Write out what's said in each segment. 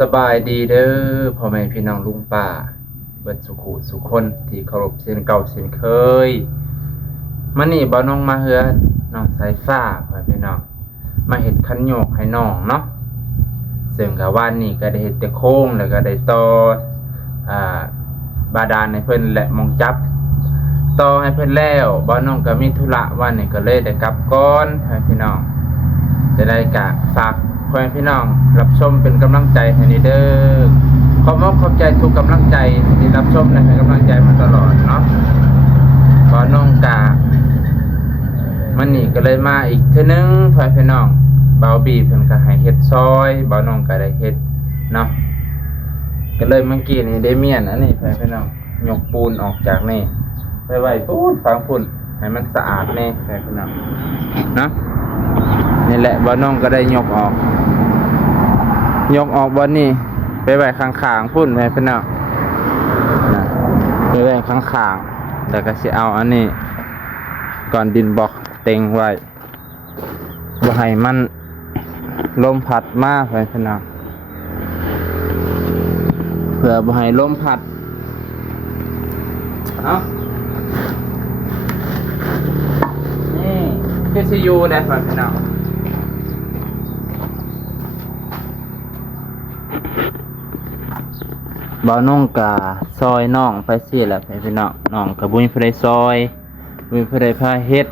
สบายดีเด้อพ่อแม่พี่น้องลุงป้าเบิดสุขุสุคนที่เคารพเส้นเก่าเส้นเคยมื้อนี้บ่น้องมาเฮือนน้องสายฟ้าพ่อแม่พี่น้องมาเฮ็ดคันโยกให้น้องเนาะซึ่งก็วันนี้ก็ได้เฮ็ดแต่โค้งแล้วก็ได้ต่ออ่าบาดาลให้เพิ่นและมองจับต่อให้เพิ่นแล้วบ่น้องก็มีธุระวันนี้ก็เลยได้กลับก่อนพ่อแม่พี่น้องจะได้ก็ฝากพ่อแม่พี่น้องรับชมเป็นกำลังใจให้นี่เด้อขอบใจทุกกำลังใจที่รับชมและให้กำลังใจมาตลอดเนาะบ่น้องกะมันนี่ก็เลยมาอีกเทื่อนึงพ่อแม่พี่น้องเบาบีเพิ่นก็ให้เฮ็ดซอยบ่น้องก็ได้เฮ็ดเนาะก็เลยเมื่อกี้นี่ได้เมียนอันนี้พ่อแม่พี่น้องยกปูนออกจากนี่ไปไว้ปูนฝังพุ่นให้มันสะอาดแน่พ่อแม่พี่น้องเนาะนี่แหละบ่น้องก็ได้ยกออกบ่นี่ไปไว้ข้างๆพุ่นแม่พี่น้องนะไปไว้ข้างๆแล้วก็สิเอาอันนี้ก่อนดินบล็อกเต็งไว้บ่ให้มันลมพัดมาแม่พี่น้องเพื่อบ่ให้ลมพัดเอานี่คือสิอยู่ได้แม่พี่น้องบ่น้องกะซอยน้องไปสิแหละพี่น้องน้องกะบ่มีผู้ใดซอยบ่มีผู้ใดพาเฮ็ด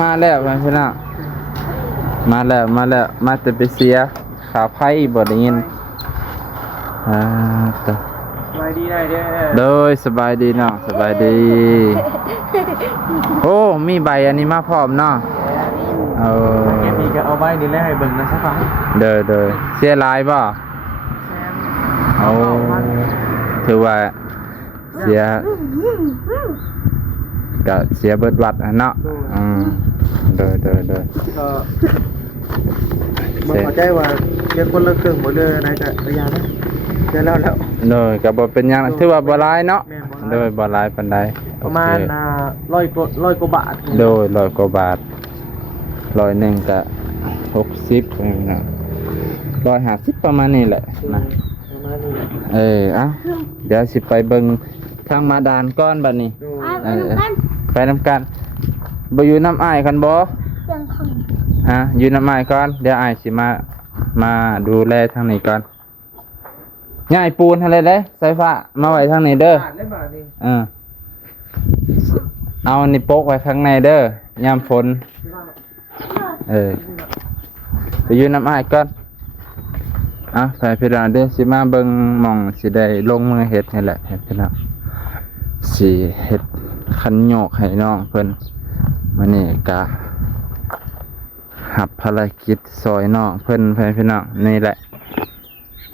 มาแล้วพี่น้องมาแล้วมาแต่ไปเสียขาไผ่บ่ได้ยินต่อสบายดีได้เด้อโดยสบายดีเนาะสบายดีโอ้มีใบอันนี้มาพร้อมเนาะแกมีก็เอาไว้ดีแล้วให้เบิ่งนะสักครั้งเด้อเสียหลายบ่เอาถือว่าเสียก็เสียเบิดวัดเนาะเด้อก็บ่เข้าใจว่าเรียกคนละครึ่งบ่เด้อนายจะระยะนะเดี๋ยวแล้วเด้อก็บ่เป็นหยังถือว่าบ่หลายเนาะเด้อบ่หลายปานใดประมาณ100 กว่าบาทโดย100 กว่าบาท100นึงก็60นะ150ประมาณนี้แหละนะประมาณนี้เดี๋ยวสิไปเบิ่งทางมาดานก่อนบัดนี้ไปนำกันบ่อยู่น้ำอ้ายคันบ่อยู่น้ำอ้ายก่อนเดี๋ยวอ้ายสิมาดูแลทางนี้ก่อนง่ายปูนอะไรเด้สายฟ้ามาไว้ทางนี้เด้อเอานี่โป๊กไว้ข้างในเด้อยามฝนไปอยู่น้ำอ้ายก่อนไปพี่น้องเด้อสิมาเบิ่งหม่องสิได้ลงมือเฮ็ดนี่แหละพี่น้องสิเฮ็ดคันโยกให้น้องเพิ่นมื้อนี้ก็รับภารกิจซอยน้องเพิ่นพี่น้องนี่แหละ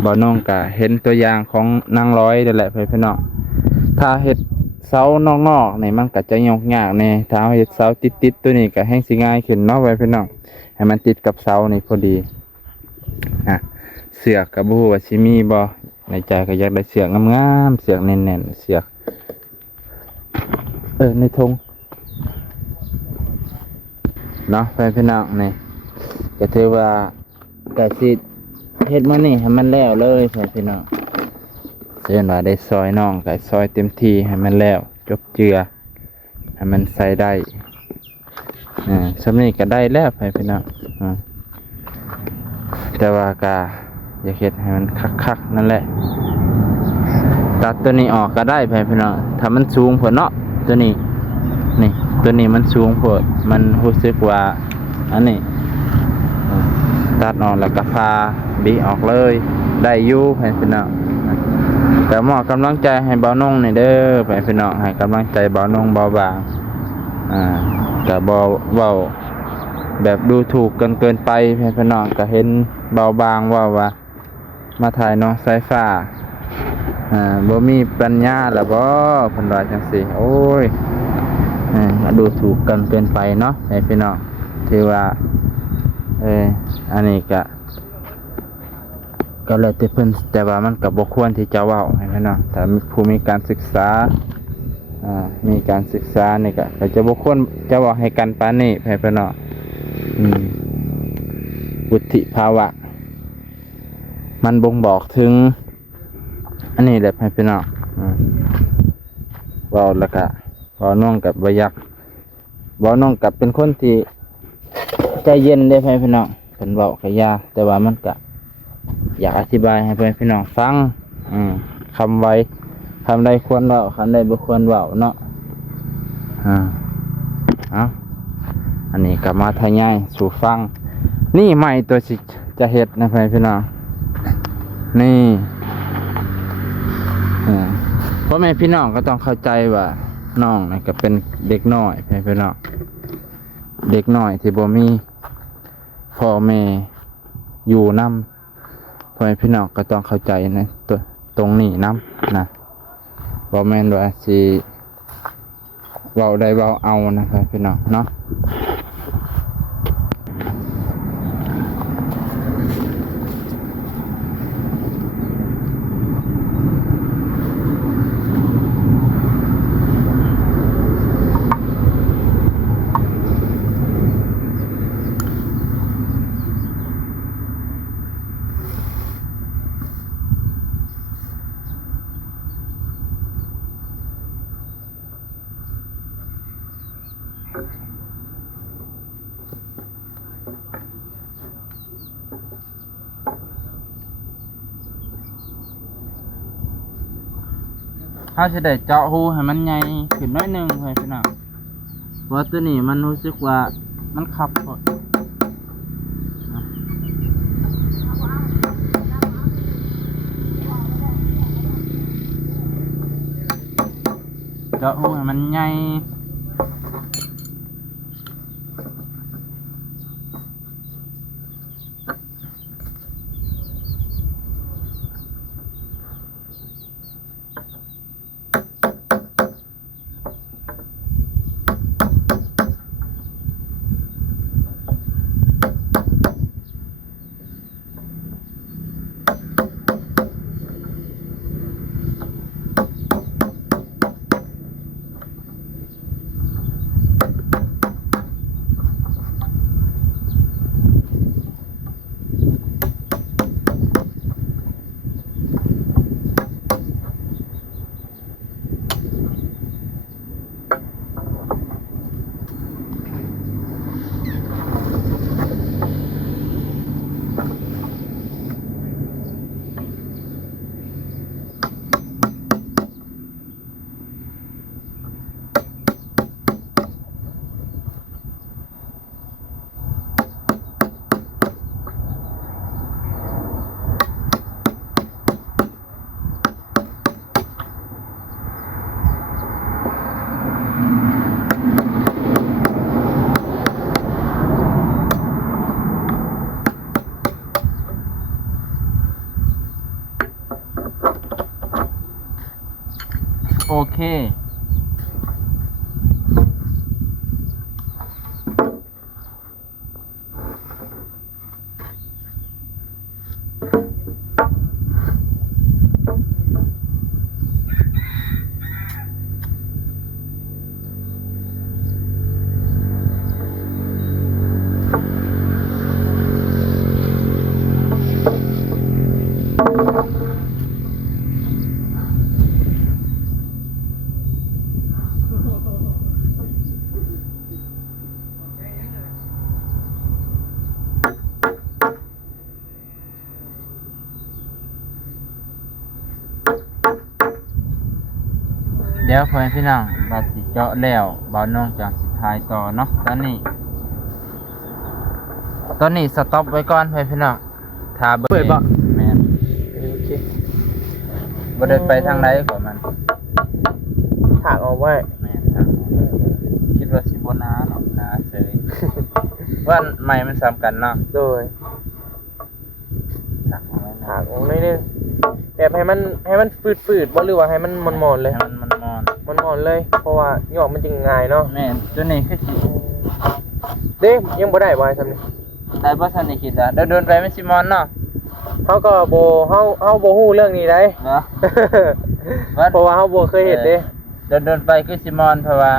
บ่น้องก็เห็นตัวอย่างของนางร้อยนั่นแหละพี่น้องถ้าเฮ็ดเสานอกๆนี่มันก็จะยกยากแน่ถ้าเฮ็ดเสาติดๆตัวนี้ก็แฮงสิง่ายขึ้นเนาะพี่น้องให้มันติดกับเสานี่พอดีเสือกก็บ่ฮู้ว่าสิมีบ่ในใจก็อยากได้เสือกงามๆเสือกแน่นๆเสือกในธงเนาะพี่น้องนี่ก็ถือว่าก็สิเฮ็ดมานี่ให้มันแล้วเลยพี่น้องเช่นว่าได้ซอยน้องก็ซอยเต็มที่ให้มันแล้วจบเจือให้มันใส่ได้สำนี้ก็ได้แล้วพี่น้อง แต่ว่าก็อยากเฮ็ดให้มันคักๆนั่นแหละตัดตัวนี้ออกก็ได้พี่น้องถ้ามันสูงพอเนาะตัวนี้นี่ตัวนี้มันสูงพอมันรู้สึกว่าอันนี้ตัดออกแล้วก็พาบีออกเลยได้อยู่พี่น้องแต่มอบกำลังใจให้เบาน้องนี่เด้อพี่น้องให้กำลังใจเบาน้องเบาบางก็บ่เว้าแบบดูถูกกันเกินไปพี่น้องก็เห็นเบาบางว่ามาถ่ายน้องสายฟ้าบ่มีปัญญาล่ะบ่เพิ่นว่าจังซี่โอ้ยดูถูกกันเกินไปเนาะให้พี่น้องที่ว่าอันนี้ก็แล้วแต่เพิ่นแต่ว่ามันก็บ่ควรที่จะเว้าให้พี่น้องถ้ามีผู้มีการศึกษามีการศึกษานี่ก็จะบ่ควรจะเว้าให้กันปานนี้ให้พี่น้องวุฒิภาวะมันบ่งบอกถึงอันนี้แหละพี่น้องเว้าแล้วก็เว้าน้องกับบ่อยากเว้าน้องกับเป็นคนที่ใจเย็นเด้พี่น้องเพิ่นเว้าก็ยาแต่ว่ามันก็อยากอธิบายให้พี่น้องฟังคำไว้คำใดควรเว้าคำใดบ่ควรเว้าเนาะอันนี้ก็มาทายายสู่ฟังนี่ใหม่ตัวสิจะเฮ็ดนะพี่น้องนี่พ่อแม่พี่น้องก็ต้องเข้าใจว่าน้องนี่ก็เป็นเด็กน้อยพี่น้องเด็กน้อยที่บ่มีพ่อแม่อยู่นำพ่อแม่พี่น้องก็ต้องเข้าใจนะตรงนี้นำนะบ่แม่นว่าสิเว้าได้เว้าเอานะครับพี่น้องเนาะเขาจะได้เจาะหูให้มันใหญ่ขึ้นน้อยหนึ่งเลยพี่น้องเพราะตัวนี้มันรู้สึกว่ามันขับพอเจาะหูให้มันใหญ่โอเค เดี๋ยวพ่อแม่พี่น้องบาดสิเจาะแล้วบ่าวน้องจังสิทายต่อเนาะตอนนี้สต็อปไว้ก่อนพ่อแม่พี่น้องถ้าเปิดบ่แม่น โอเค บ่ได้ไปทางใดกว่ามัน ถากออกไว้ แม่นครับคิดว่าสิบ่นาเนาะนาเฉย ว่าใหม่มันซ้ำกันเนาะ โดย หนักเอาไว้ ถากออกนิดนึงแบบให้มันฝืดๆบ่หรือว่าให้มันมอนๆเลย ให้มันมอน มอนๆเลย เพราะว่าหยอกมันจึงง่ายเนาะ แม่นตัวนี้คือสิ เด้ยังบ่ได้บ่ให้ทำนี่ ได้บ่ทันได้คิดอ่ะเดินไปมันสิมอนเนาะ เฮาก็บ่เฮาบ่ฮู้เรื่องนี้ได้ เนาะ เพราะว่าเฮาบ่เคยเห็นเด้ เดินไปคือสิมอนเพราะว่า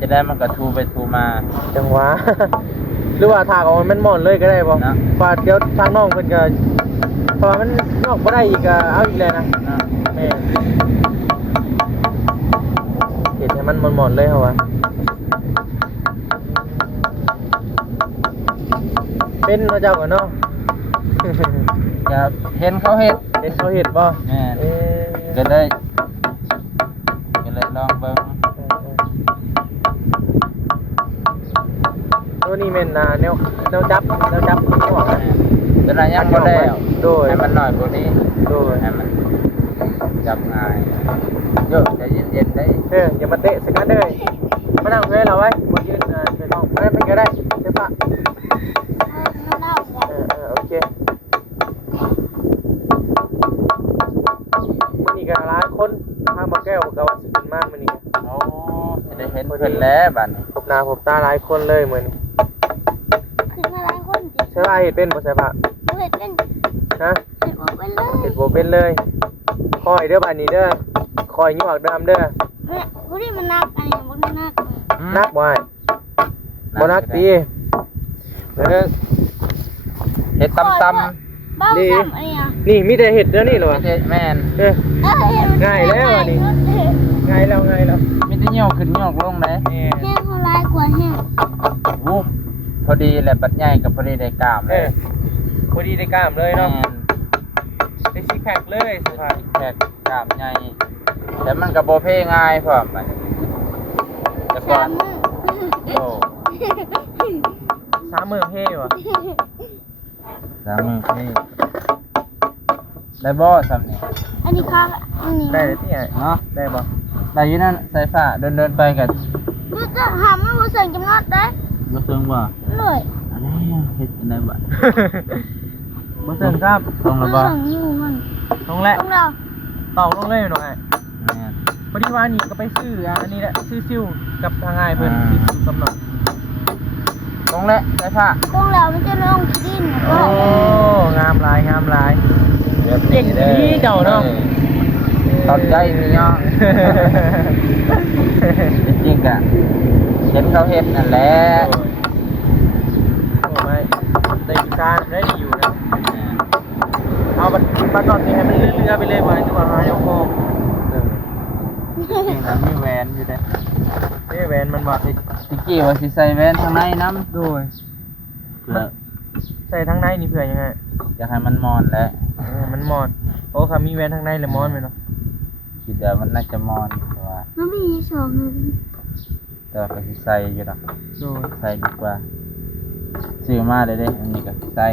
จะได้มันก็ทูไปทูมา จังหวะ หรือว่าถากออกมันมอนเลยก็ได้บ่ นะ ฟาดเดี๋ยวทางน้องเพิ่นก็เพราะว่ามันนอกบ่ได้อีกก็เอาอีกแล้วนะ เนาะ แม่เห็นให้มันมอนๆเลยเหรอวะเป็นมาเจ้าก่อนเนาะ จะเห็นเขาเฮ็ด เป็นเขาเห็ดป่ะ แม่นก็เลยลองเบิ่ง ตัวนี้เป็นแนวจับหัว ตัวนั้นยังบ่ได้เอา โดย ให้มันน้อยกว่านี้ โดย ให้มันจับง่ายโยกใจเย็นๆได้ อย่ามาเตะสักกันเลยมานั่งเลยเราไว้มายืนไปน้องมาเป็นก็ได้ใช่ปะโอเคมันนี่ก็ร้านคนข้างมาแก้วกับว่าสิบมากมันนี่ โอ้จะได้เห็นเพิ่นแล้วบัดนี้ พบหน้าพบตาหลายคนเลยเหมือน ขึ้นมาหลายคนจิ ใช่ป่ะเห็ดเป็นบ่ใช่ปะ เห็ดเป็น ฮะ เห็ดบอกไปเลย เห็ดบ่เป็นเลยคอยเด้อบัดนี้เด้อคอยยุ่งอักดำเด้อ แม่ผู้ที่มันนักอันนี้มันไม่นัก นักบ่ให้บ่นักตีเด้อ เฮ็ดตำ เบ้าซ้ำอันนี้อ่ะ นี่มีแต่เห็ดเด้อนี่เหรอ ไม่ใช่แม่น เอ้ย เห็ด ง่ายแล้วอันนี้ ไงแล้ว มีแต่โยกขึ้นโยกลงเด้ นี่ แห้งเขาลายกว่าแห้ง วูบพอดีแหละปัดใหญ่กับพอดีได้กล้ามเล เอ้ ย ยพอดีได้กล้ามเลยเนาะ แม่น ได้ซิกแพคเลยสุภาพ แขกกล้ามใหญ่แต่มันก็บ่เพ่ง่ายพร้อมบัดนี้แต่ก่อ สาน มมือ โอ้ 30,000เท่ว่ะ สามมือเพ่ได้บ่ซ้ำนี่ อันนี้ค่ะอันนี้ ได้เลยที่ไหน เนาะ ได้บ่ ได้อยู่นั่นสายฟ้าเดินไปก็ ดูจะหามันรู้สึกจำนอดได้ บ่เทิงบ่ เลย อันนี้เฮ็ดได้บ่ บ่เซิงครับ ตรงแล้วบ่ อยู่มัน ลงแล้ว ต้องเรา ตอกลงเลยหน่อย แม่น พอดีว่านี่ก็ไปซื้ออันนี้แหละซื้อซิ่วกับทางง่ายเพิ่น อ่า ที่ซิ่วกำหนด ตรงแล้วสายฟ้า ต้องเรามันจะลงดิน โอ้งามหลาย เก่งดีเจ้าเนาะ ตอนใจมีย่องจริงๆกะเห็นเขาเฮ็ดนั่นแหละ โอ้ไม่ได้การได้ดีอยู่นะเอาบัดนอนนี่ให้มันเลื่อยๆไปเลยไว้ดีกว่าหายโคง จริงๆแล้วมีแหวนอยู่เด้ นี่แหวนมันบ่ ตะกี้ว่าสิใส่แหวนข้างในน้ำ โดย เพื่อ ใส่ทั้งในนี่เผื่อยังไง อยากให้มันมอนแหละ มันมอนโอ้ค่ะมีแหวนทั้งในเลยมอนไหมเนาะ คิดว่ามันน่าจะมอนแต่ว่า มันมีสองเลย ก็สิใส่อยู่ดอก โดย ใส่ดีกว่าซื้อมาได้เด้อันนี้ก็ใส่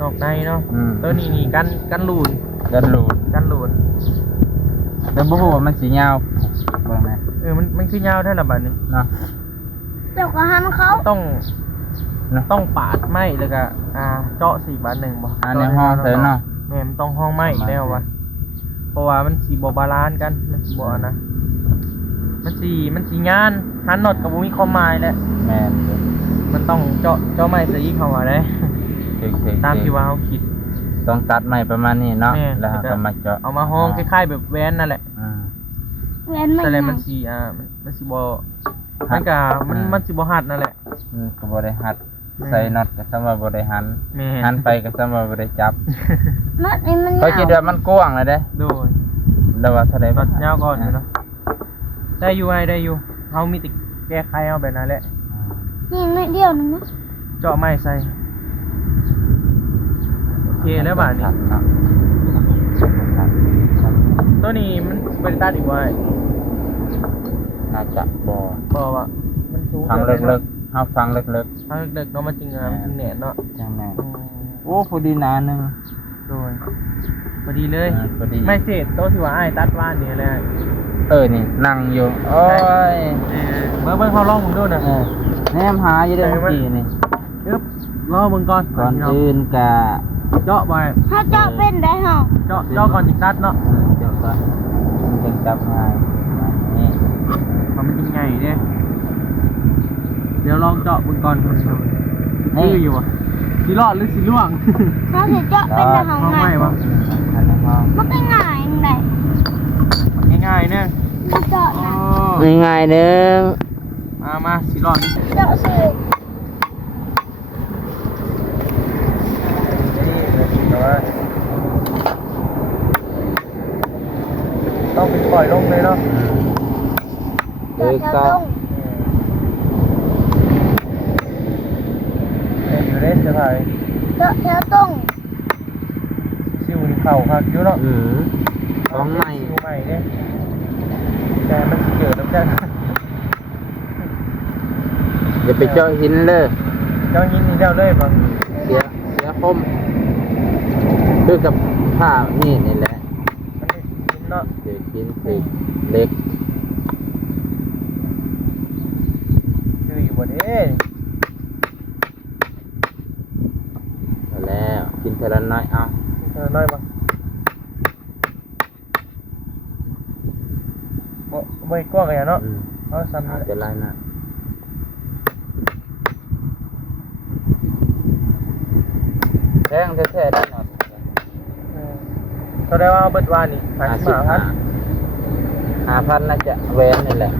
นอกในเนาะ อืม ตัวนี้นี่กันหลูน กันหลูน กันหลูน แล้วบ่ฮู้ว่ามันสิยาวเบิ่งแหน่ มันคือยาวเท่าไหร่บัดนี้ เนาะ เดี๋ยวก็หันเขา ต้อง เนาะ ต้องปาดไม้แล้วก็เจาะ4 บาท 1บ่ ในห้องเสริมเนาะ แม่มันต้องห้องไม้อีกแล้ววะเพราะว่ามันสิบ่บาลานซ์กันมันสิบ่นะมันสิงานหันน็อตก็บ่มีความหมายแล้ว แม่นเด้อ มันต้องเจาะไม้ซะอีกเข้ามาได้ ถึงๆ ตามที่ว่าเฮาคิด ต้องตัดใหม่ประมาณนี้เนาะ แม่ แล้วก็มาเจาะ เอามาห้องคล้ายๆแบบแว้นนั่นแหละ อ่า เว้นไม่ แต่อะไร ได้ มันสิมันสิบ่มันก็มันสิบ่หัดนั่นแหละ ก็บ่ได้หัดใส่น็อตก็ซ้ำว่าบ่ได้หัน แม่ หันไปก็ซ้ำว่าบ่ได้จับ น็อตนี่มัน ก็คิดว่ามันกว้างเลยเด้ โดย แล้วว่าเท่าใด น็อตยาวก่อนอยู่เนาะได้อยู่เฮามีแต่แก้ไขเอาแบบนั้นแหละ นี่นิดเดียวนึงนะ เจาะไม้ใส่โอเคแล้วบาดนี้ เนาะ ตัวนี้มันเป็นตัดอีกไว้ บ น่าจะบ่ บ่ว่ามันสูง ฟังเลิกๆเฮาฟังเลิก ฟังเลิกๆเนาะมันจึงมันจึงแหน่เนาะ ๆจังแม่น อืม โอ้พอดีหนาหนึง โดยพอดีเลย พอดี ไม่เสร็จโต๊ะที่ว่าอ้ายตัดว่านนี่แหละ นี่นั่งอยู่โอ้ย เบิ่งเขาลองมึงดูนะ แนมหาอยู่เด้อเมื่อกี้นี่ ยึบรอมึงก่อน ก่อนอื่นกะ เจาะไป ถ้าเจาะเป็นได้เหรอ เจาะก่อนจิงตัดเนาะ เดี๋ยวก่อนมันเป็นจับง่ายนี่ มันจริงไงเนี่ยเดี๋ยวลองเจาะมึงก่อนชื่ออยู่วะสิรอดหรือสิล่วง ถ้าจะเจาะเป็นได้ของ ห้อง ไง ใหม่ปะ อันนี้ห้อง มันก็ง่ายอย่างไร ง่ายๆเนี่ย มันเจาะนะ ง่ายๆนึง มาสิรอด เจาะสิ ต้องเป็นปล่อยลงเลยเนาะ เจาะแถวตรง อยู่เล่นจะถ่าย เจาะแถวตรง ซิวนี่เข่าครับยุ่เนาะ ของใหม่ ซิวใหม่เนี่ยแต่มันสิเกิดน้ำจัน อย่าไปเจาะหินเลย เจ้ายินนี่เจ้าเลยมั้ง เสียคมคือกับผ้านี่แหละ มันได้ยินเนาะ เด็กหินเด็กเล็ก คืออยู่บนนี้ เอาแล้วกินเทละน้อยเอา น้อยมั้งไม่กว้างเลยเนาะเอาซ้ำ อาจ นี่ จะไล่นะแท่งแท้ๆได้หน่อย เขาได้ว่าเบิดวานนี่ขายสิบห้าพัน 5,000น่าจะแหวนนี่แหละ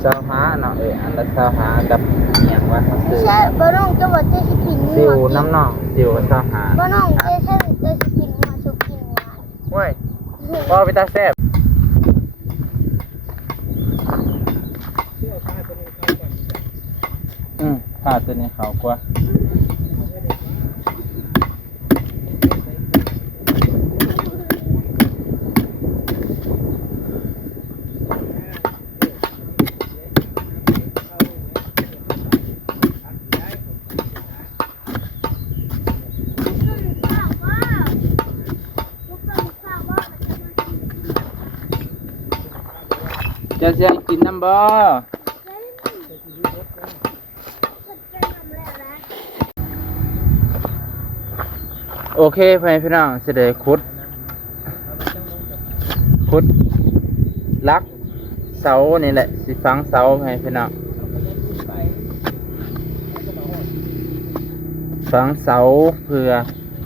เซาหาเนาะอันละเซาหากับเมียงว่าเขาซื้อ ใช่บ้านน้องจะว่าเจสิกิน ซิวน้ำนองซิวเซาหา บ้านน้องเจสิกินหัวสุกินหัว ว้ายพอไปตาแซ่บ ผ้าตัวนี้ขาวกว่าจะเสียงกินน้ำบ่โอเคพี่น้องสิได้ขุดลักเสานี่แหละสิฝังเสาให้พี่น้องฝังเสาเพื่อ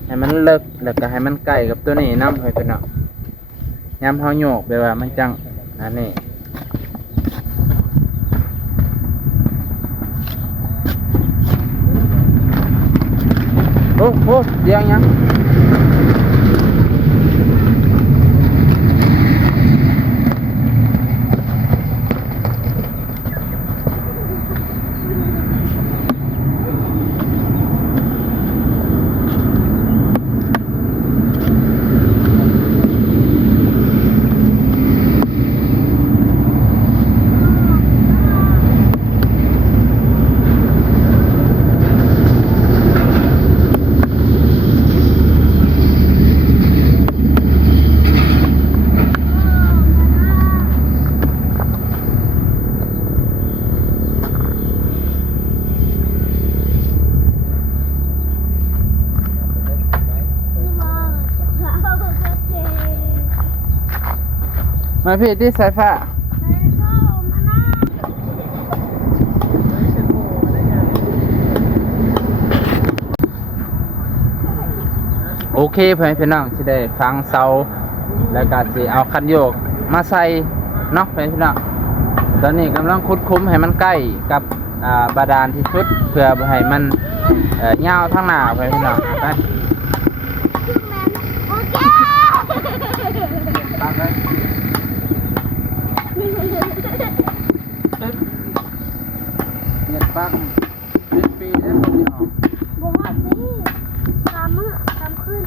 ให้มันเลิกแล้วก็ให้มันใกล้กับตัวนี้นำให้พี่น้องย้ำเฮาโยกแบบว่ามันจังอันนี้โอ้โหเสียงยังมาพี่ที่สายฟ้าโอเคพี่น้องที่ได้ฟังเสาแล้วก็สิเอาคันโยกมาใส่เนาะพี่น้องตอนนี้กำลังคุดคุ้มให้มันใกล้กับบาดาลที่สุดเพื่อบ่ให้มันยาวทั้งหน้าพี่น้องไป โอเค ตั้งเลยเงียบปักเป็นปีแล้วพี่น้อง บอกว่าสิตามมื้อตามคืน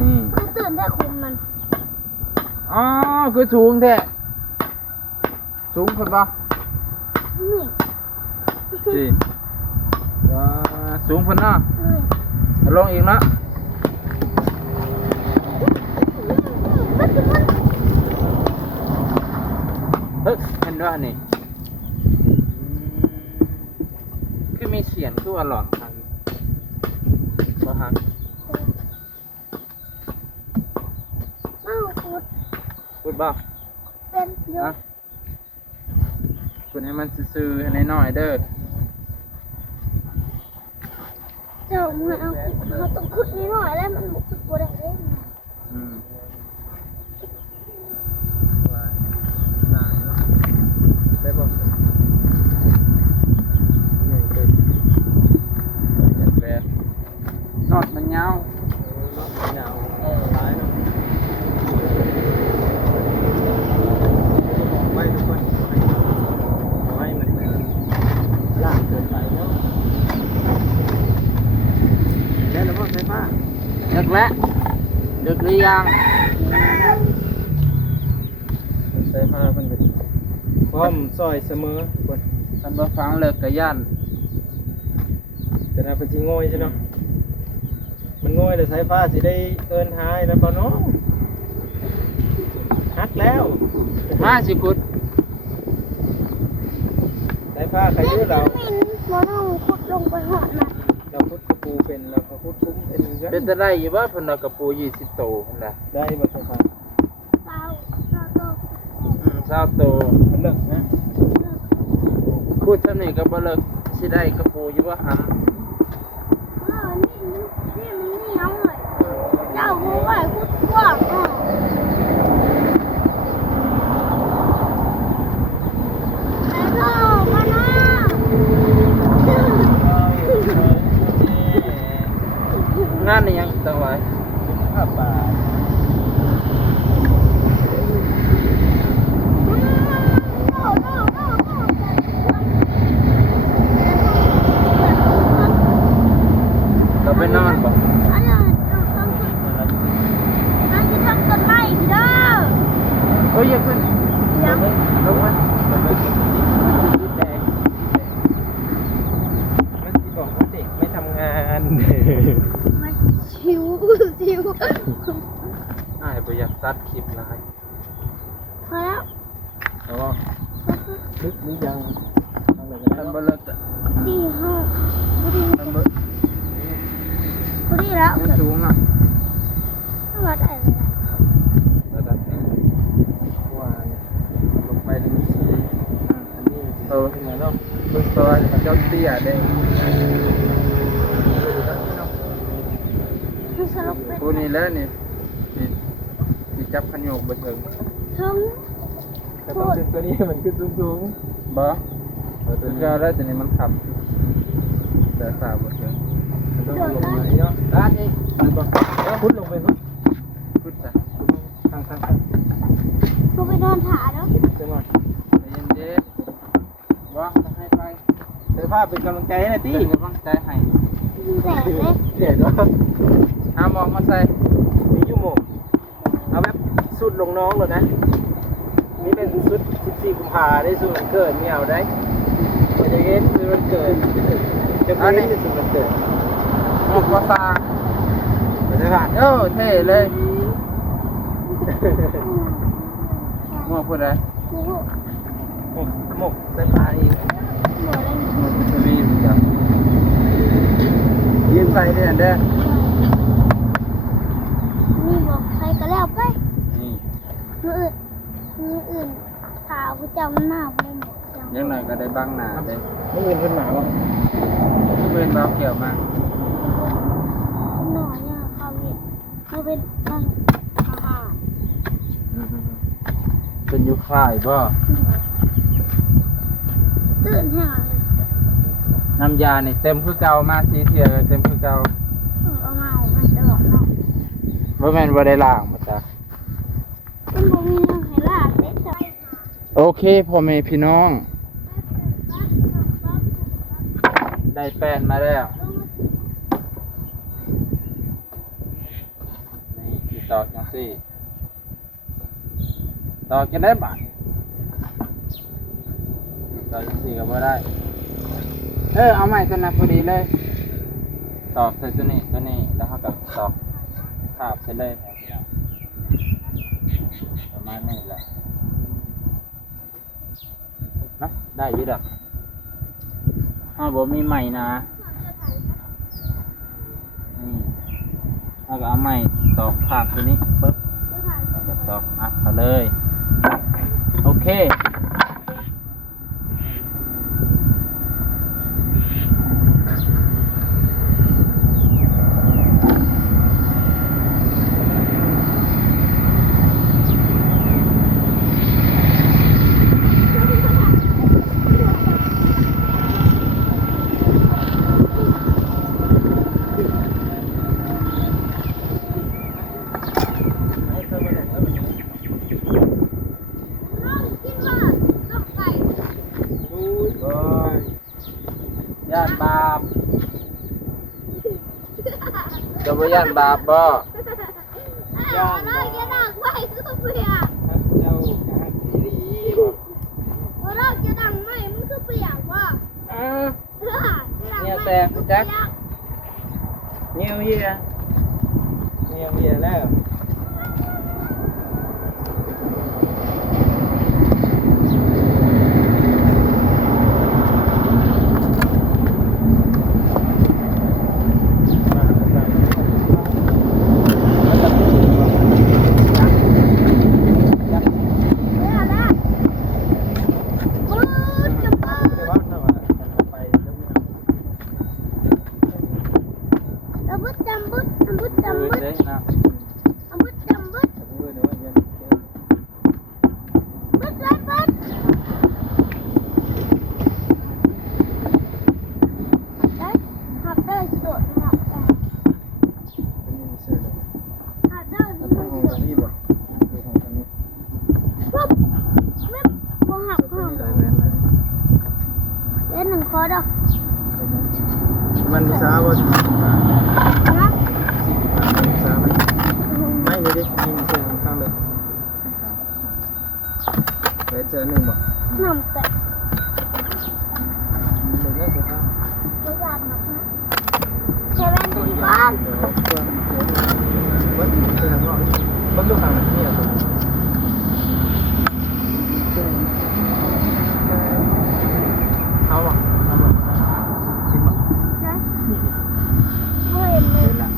นี่ คือตื่นได้คุมมัน อ๋อคือสูงแท้สูงคนบ่ นี่ สิว้าสูงคนเนาะ นี่ ลงอีกเนาะเฮ้ยเห็นว่านี่คือมีเสียงคือว่าหลอนทางบ่ฮะ อ้าวพูด พูดบ่ เป็นเย ฮะ อะ พูดให้มันซื่อๆให้น้อยๆเด้อ เจ้ามาเอาเขาต้องขุดนิดหน่อยแล้วมันบุกขุดได้เลย อืม ได้บ่นี่เกิด เจ็ดแปดนอดมันยาว เนาะยาวหลายเนาะไว้ทุกคนไว้มันล่างเกินไปเนาะแล้วเราก็ใช้ผ้า ดึกแล้วดึกหรือยัง ใช้ผ้ามันเป็นพร้อมซอยเสมอคน ท่านบ่ฟังเลิกกะย่าน จะน่าเป็นสิงอยใช่เนาะมันงอยแต่สายฟ้าสิได้เกินหายแล้วเปล่าเนาะฮักแล้ว มาสิคุด สายฟ้าใครยื้อเรา มินมันต้องขุดลงไปหอดมัน เราพุดกระปูเป็นเราก็พุดคุ้มเป็นเงิน เป็นตะไดอยู่บ่เพิ่นเอากระปู20โตพุ่นน่ะ ได้มาสักพัก เปล่าเราก็ 20โต มันเลิกนะ พูดซะนี่ก็บ่เลิกสิได้กระปูอยู่บ่หำ นี่มันเหนียวเลยเจ้าหัวขุดกว้างอ่ะแล้วก็มาหน้า งานนี่ยังตั้งไว้ ข้าป่า เราไปนอนบ่ อันนั้นเราจะทำต้นไม้พี่เด้อ โอ้ยอย่าขึ้น ยัง ลงมา มันสิบอกว่าเด็กไม่ทำงาน ไม่ชิวชิว อ้ายบ่อยากตัดคลิปหลาย พอแล้ว อ๋อนึกหรือยังทำอะไรกัน ท่าน แล้ว บ่เลิกอะ ดีห้าพอดี ท่านบ่ พอดีแล้ว มันสูงอ่ะ วัดอะไร ระดับนี้ ว่าลงไปในมือซีอันนี้ขึ้นมาเนาะ เบิ่งตัวเจ้าเตี้ยเด้ มันสลบไป ผู้นี้แล้วนี่สิจับขันโยกบ่ถึง ทั้ง แต่ต้องขึ้นตัวนี้มันขึ้นสูง บ่ถึงก็แล้วแต่นี่มันขับแต่สาวบ่ถึง ๆมันต้องลงมาเนาะ ด้านนี้ มันบอกแล้วพุดลงไปพุด พุทธะ ข้าง ก็ไปนอนถาแล้ว จังหวะ ใจเย็นๆบ่ต้องให้ไป เสื้อผ้าเป็นกำลังใจให้นะ ตี ตี้ กำลังใจให้ แสบเลย เห็นว่า หามองมาใส่ มีชั่วโมงเอาแบบสุดลงน้องเลยนะนี่เป็นสุด14กุมภาได้สุดวันเกิดไม่เอาได้ไม่ได้เห็นคือวันเกิดจะไม่ได้สุดวันเกิด หมวกมาฟ้า ไม่ใช่ผ่าน โอ้เท่เลยหมวกผู้ใด หมกใส่ผ้าอีก สวีทจ้ะยืนใส่เด้อเด้อ นี่บอกใครก็แล้วไป นี่ มืออื่นขาวผู้จำหน้าไปหมดจำ ยังไงก็ได้บังหน้าเด้ ไม่เงินขึ้นหมาบ่ เพื่อนเราเกี่ยวมา หน่อยเนี่ยเขาเป็นนั่นอาหาร เป็นอยู่ค่ายบ่ ตื่นแห้งเลย น้ำยานี่เต็มคือเก่ามาสีเทียเต็มคือเก่า เอามาเอามาจะบอกเนาะ บ่แม่นบ่ได้ล้างมาจ้ะ เป็นบ่มีเรื่องให้ลาดเด็ดใจ โอเคพ่อแม่พี่น้อง ได้แป้นมาแล้วนี่ติดต่อจังซี่ ต่อจะได้บาทต่อสี่ก็บ่ได้เอาใหม่ตัวนั้นพอดีเลยตอกใส่ตัวนี้แล้วเขาก็ตอกคาบไปเลยประมาณนี้แหละนะได้อยืดอ่ะบ่มีใหม่นะแล้วก็เอาใหม่ตอกคาบตัวนี้ปึ๊บแล้วก็ตอกอัดเขาเลยโอเคย่านบาปจะบ่ย่านบาปบ่ ย่างน้อยจะดังไว้ก็เปลี่ยน เจ้าการที่ดีบ่ เราจะดังไหมมันคือเปลี่ยนว่าเนี่ยแตกจัก เงียวเฮียแล้ว เลยนะ มันสาวสาวไม่เลยดิมีเสียงข้างเลยไปเจอหนึ่งบ่ น้ำแต่ หนึ่งก็จะข้าง ตัวใหญ่มากนะเซเว่นที่บ้าน เดี๋ยวเพื่อนวัดเจอทางนอกวัดลูกค้านี่อ่ะเอาบ่กินบ่ นะเฮ้ยมัน เห็นละ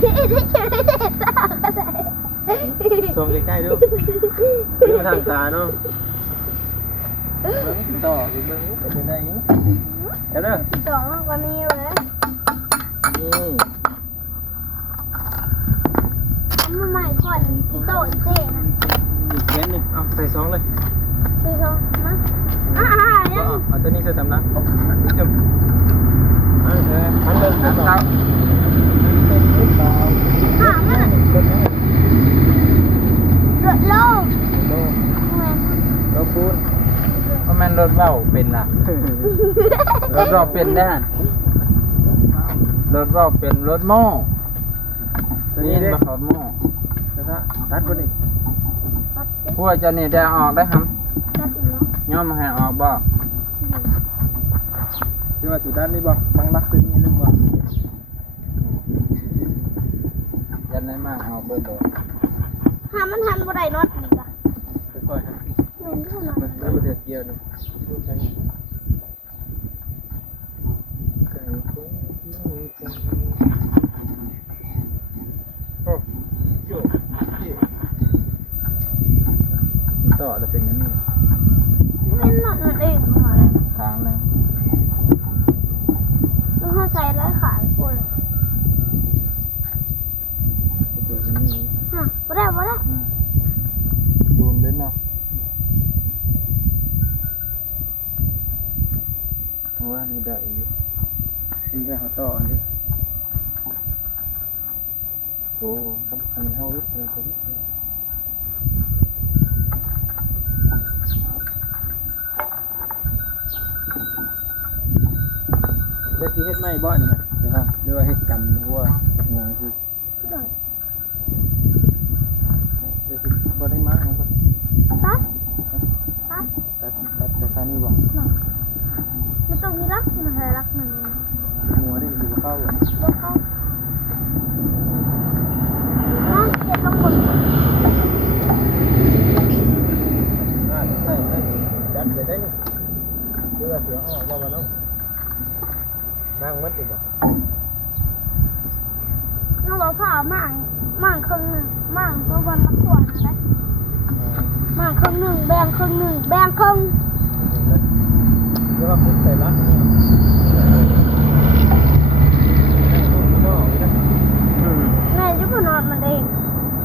ได้เจอได้ตาก็ได้ ชมใกล้ๆดูดูทางตาเนาะต่อเบิ่งเป็นได้ยังเดี๋ยวเด้อ ต่อมากกว่านี้เลย นี่ มันใหม่ก่อนอีโต้อีเต้นะ อีกเว้นหนึ่งเอาใส่ซองเลย คือเขามายั ก็ ง เอาตัวนี้ใส่ตำน้ำจุ่มอันเดิน น้ำเต้า มัน รถโลคูณ เพราะมันรถเว้าเป็นล่ะรถเว้าเป็นได้รถเว้าเป็นรถโม่ ตัว นี่ นี้เด้ บ่เขาโม่ นะครับตัดคนนี้ พวกจะนี่ได้ออกได้ครับ ตัดเนาะ ย่อมให้ออกบ่ ที่ว่าจุดด้านนี้บ่บังรักตัวนี้นึงบ่ ยันได้มากเอาเบิดโดน ถ้ามันทันบ่ได้น็อตอีกอ่ะ ค่อยๆครับ เหมือนที่น็อต มันไม่เดือดเกี่ยวนะพูดไปโอ้โยต่อจะเป็นยังไง เป็นน็อตมันเองเหรอ ทางหนึง แล้วเขาใส่ร้อยขากูเลย ตัวนี้ ฮะบ่ได้ ดูนเด้อเนาะว่านี่ได้อยู่ นี่ได้เขาต่ออันนี้ โอ้ครับอันนี้เฮาวิทย์เลยครับ ได้ที่เฮ็ดไม้บ่นี่นะครับหรือว่าเฮ็ดกันหัวงงสิ ได้ เ บ่ได้มั้งของเพิ่น ตัดตัด ตัดแต่ค่านี้บ่ หน่อยมันต้องมีรักมันอะไรรักหนึ่ง หัวได้สิบ่เข้าบ่ รถเข้าเก็บต้องหมด ใส่ได้ยัดได้ได้นี่เรือเสือออกบ่น้องนั่งมัดดิบ่ เราบอกผ่ามั่งครึ่งหนึ่งมั่งตัววันละขวดนะได้มั่งครึ่งหนึ่งแบ่งครึ่งหนึ่งแบ่งครึ่ง เดี๋ยวว่าพุทธใส่รักนี่แม่ยุบนอนมันเอง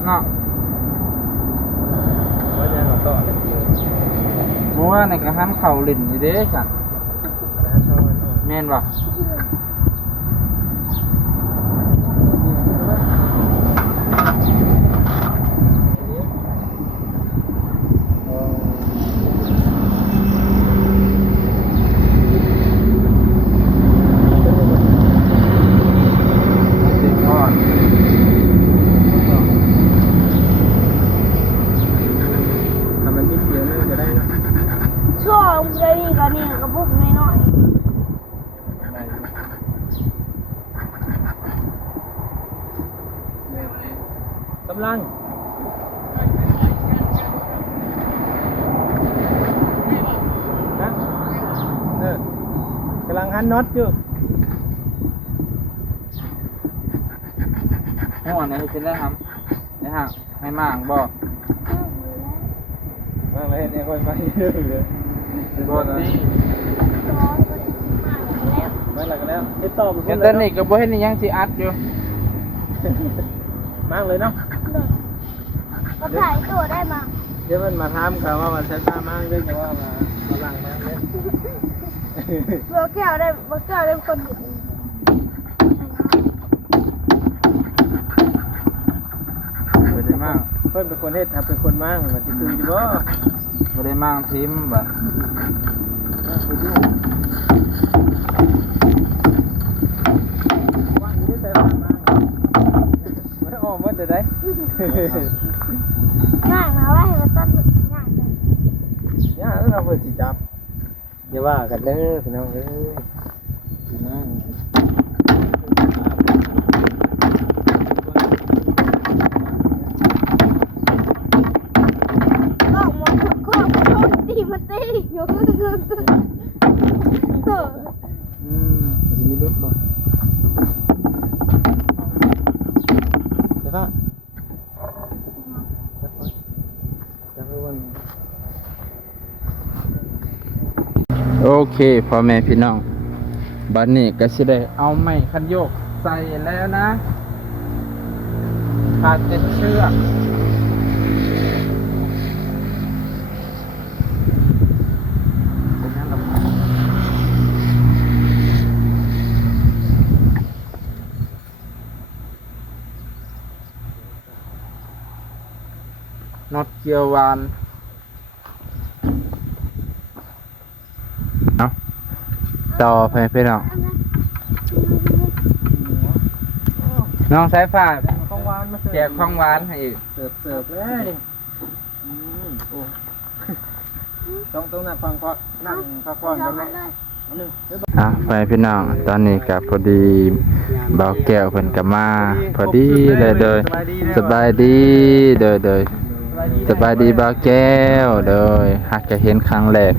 เนาะ ว่าจะมาต่อกันเดียว เมื่อวานนี่ก็หันเข่าเล่นอยู่เด้จ้ะแม่นบ่ เด็กพ่อ ทำมันนิดเดียวนึงจะได้นะ ช่วงเดือนนี้ก็นี่กระปุกน้อย กำลังนะกำลังหันน็อตอยู่ หัวนี่เป็นได้ครับนะฮะให้มากบ่ ๆ มาเลยเนี่ยค่อยไปเรื่อยเลย บ่ดี มาแล้วกันแล้วเฮ็ดต่อบุ เดี๋ยวตอนนี้ก็บ่เห็นอิหยังสิอัดอยู่ มากเลยเนาะ ก็ถ่ายตัวได้มา เดี๋ยวมันมาถามเขาว่ามันใช้ผ้ามากด้วยจังว่ามากำลังมากเลย เบอร์แก้วได้คนอยู่ บ่ได้มาก เพิ่นเป็นคนเฮ็ดครับเป็นคนมากมันสิคืออยู่บ่ บ่ได้มากทีมบ่ ไปดูว่างอยู่ได้ใส่ผ้ามากไม่ออกหมดเด้อได้ ง่ายมาไว้มาตั้งง่ายเลย ย่าเราเพิ่นสิจับอย่าว่ากันเด้อพี่น้องเอ้ยพี่น้อง ก็หมดทุกข้อตีมาตีอยู่สิมีลุกบ่ใช่ปะจังวัน โอเคพ่อแม่พี่น้องบัดนี้ก็สิได้เอาไม้คันโยกใส่แล้วนะขาดแต่เชือกเป็นยังไงน็อตเกียววานเอาต่อไปพี่น้องน้องสายฟ้า ของหวานมา แจกของหวานให้อีก เสิร์ฟเลยโอ้ต้องนั่งฟังเพราะนั่งพักผ่อนกันไหมนึง ไปพี่น้องตอนนี้กับพอดีเบาแก้วเพิ่นก็มาพอดีเลยโดยสบายดีโดยสบายดีเบาแก้วโดยหากจะเห็นครั้งแรก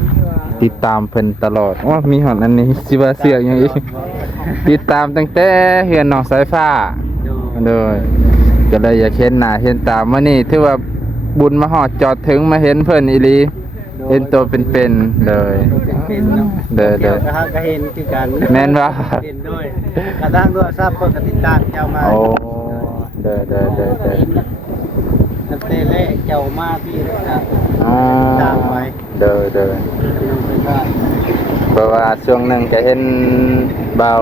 ติดตามเพิ่นตลอดว่ามีหอนอันนี้สิว่าเสือกอย่างอีกติดตามตั้งแต่เฮือนน้องสายฟ้าโดยก็เลยอยากเห็นหน้าเห็นตามื้อนี้ถือว่าบุญมาฮอดจอดถึงมาเห็นเพิ่นอีหลีเห็นตัวเป็นๆเลยเด้อ ก็เห็นคือกัน แม่นว่า เห็นด้วยกระทั่งด้วยทราบคนกติดตามเจ้ามา โอ้เด้อ ตั้งแต่แรกเจ้ามาพี่นะครับ อ๋อ ตามไว้ เด้อเพราะว่าช่วงหนึงก็เห็นเบา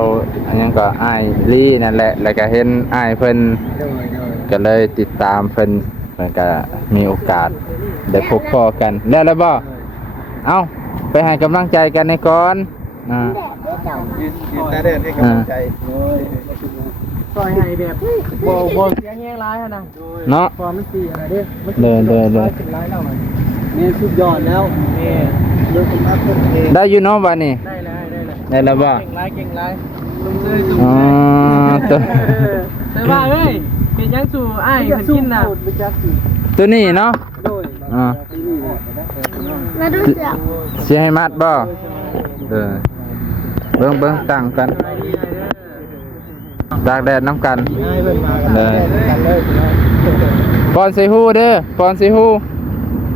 อันยังก็อ้ายลี่นั่นแหละแล้วก็เห็นอ้ายเพิ่นก็เลยติดตามเพิ่นก็มีโอกาสได้พบพ้อกันแล้วบ่เอ้าไปให้กำลังใจกันในก่อนแดดได้เจ้ามา ยืนตาเดินให้กำลังใจ ซอยให้แบบบ่เสียงแย่งร้ายนะ เนาะ ความมันสีอะไรเด้มัน เลย เป็นร้ายแล้วมันนี่สุดยอดแล้วนี่เรื่องของนักเอง ได้อยู่เนาะบัดนี้ ได้เลย ได้แล้วบ่ เก่งร้ายลุงเลย อ๋อตัว แต่ว่าเอ้ยเป็นยังสู่อ้ายเพิ่นกินน่ะ ตัวนี้เนาะ โดย อ่า แล้วดูเสือ สิให้มัดบ่เออเบิ่งตั้งกันตากแดดน้ำกัน ให้เพิ่นมากัน เลย กันเลย ปอนสิฮู้เด้อปอนสิฮู้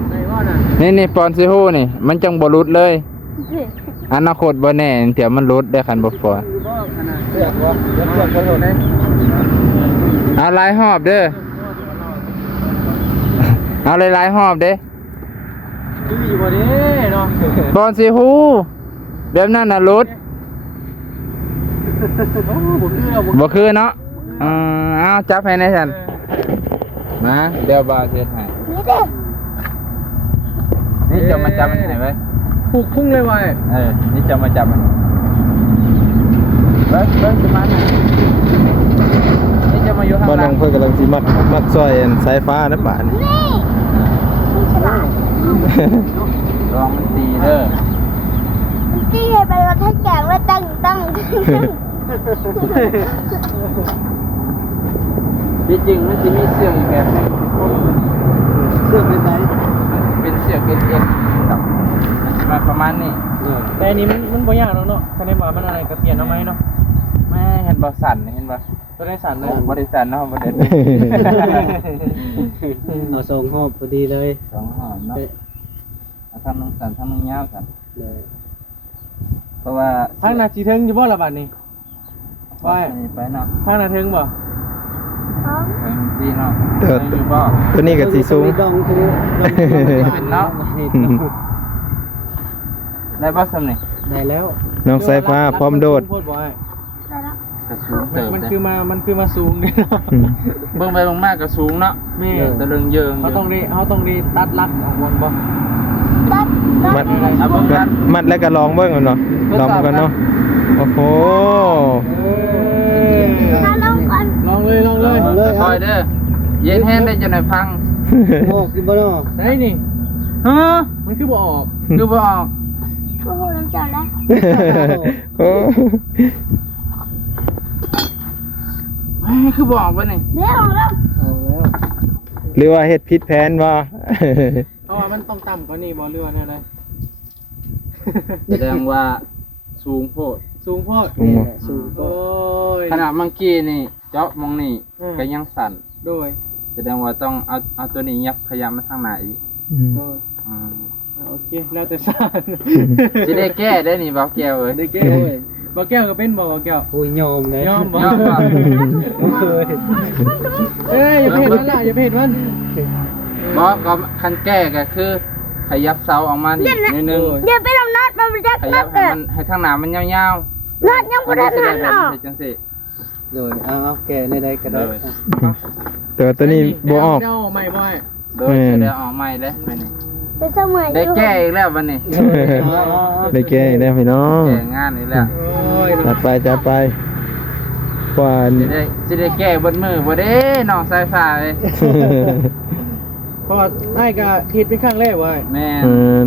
ไหนว่าน่ะ นี่ปอนสิฮู้นี่ มันจังบ่หลุดเลย อนาคตบ่แน่เดี๋ยวมันหลุดได้คันบ่ปล่อย เสือกวะเสือกคนโหดได้ เอาหลายหอบเด้อเอาหลายๆหอบเด้ ดื้ออยู่บ่เด้เนาะ ปอนสิฮู้แบบนั้นน่ะหลุด โอ้บ่คือเอาบ่ บ่คือเนาะเอาจับให้ในซั่นมาเดี๋ยวบ่าวเฮ็ดให้ นี่เด็ก นี่จะมาจับมันให้ไว้ ผูกพุ่งเลยว่ะ นี่จะมาจับมันเบิ้งจะมาไหนนี่จะมาอยู่ข้าง บ่ ห น้ ลั อง ง เพิ่นกำลังสิมัดซอยสายฟ้านะป่าน นี่มันฉลาด ลองมันตีเด้อ มันจี้ให้ไปเราแท่แกงแล้วตั้ง ที่จริงมันจะมีเสื้ออีกแบบหนึง เสื้อเป็นไง เป็นเสื้อเกล็ดครับมันจะมาประมาณนี้ แต่อันนี้มันบ่ยากเนาะคะแนนว่ามันอะไรก็เปลี่ยนเอาไหมเนาะ ไม่เห็นบ่สั่นเห็นบ่ ตัวได้สั่นเลย บริษัทเนาะบ่ได้ เอาส่งหอบพอดีเลย สองหอมเนาะเอาทั้งน้องสั่นทั้งน้องยาวสั่น เลย เพราะว่า ทางนาจีเทิงอยู่บ่ละบาดนี้ว่า ไปเนาะ ทางนาเทิงบ่ อ๋อ ไปตีเนาะอยู่บ่ ตัวนี้ก็สีสูง เป็นเนาะได้บ่สำนี่ ได้แล้ว น้องสายฟ้าพร้อมโดด พูบ่ให้ ได้แล้ว กระสูงเติบ มัน เด้ คือมาสูงเนาะ เบิ่งไปเบิ่งมากกระสูงเนาะ แม่ ตะลึงเยิง เขาต้องได้ตัดลักออกบนบ่ บัด มัด เอาเบิ่งกัน มัดแล้วก็ลองเบิ้งกันเนาะลองกันเนาะโอ้โห ถ้าลงก่อน ลองเลย คอยเด้อเย็นแห้งได้จังได๋พัง โอ้กินบ่เนาะได้นี่ ฮะ มันคือบ่ออก คือบ่ออก โอ้โหน้ำเจ้าแล้ว โอ้ เฮ้ยคือบ่ออกบ่นี่ เดี๋ยวออกแล้ว เอาแล้ว หรือว่าเฮ็ดผิดแผนบ่ เพราะว่ามันต้องต่ำกว่านี้บ่เรือว่าแน่ใด แสดงว่าสูงโพด สูงโพดสูงโอ้ย ขนาดเมื่อกี้นี่เจาะมองนี่ อืม ก็ยังสั่น โดย แสดงว่าต้องเอาตัวนี้ยับขยับมาทางหน้าอีก โดย อืม โอเคแล้วแต่สาน สิได้แก้ได้นี่บ่แก้วเอ้ย ได้แก้วบ่แก้วก็เป็นบ่แก้ว โอ้ยยอมเลย ยอมบ่ ยอมบ่ เอ้ยอย่าเพจมันล่ะอย่าเพจมัน บ่ก็คันแก้ก็คือขยับเสาออกมานี่นิดนึง เดี๋ยวไปลงน็อตมันจะ ข น็ ยั อบ ต ให้มันให้ทางหน้ามันยาวๆ น็อตยังไม่ได้หันออก จังซี่ โดยเอาแกในใดก็ได้ แต่ว่าตัวนี้บ่ออก เดี๋ยวใหม่บ่ให้ โดยจะได้ออกใหม่แล้วไปนี่ ไปเสมอ ได้แก้อีกแล้ววันนี้ ได้แก้ได้พี่น้อง แก้งานอีกแล้ว โอ้ย จัดไปกว่า สิได้แก้เบนมือบ่เด้น้องสายฟ้าเอ้ย เพราะว่าได้ก็เฮ็ดเป็นครั้งแรกเว้ย แม่น เออ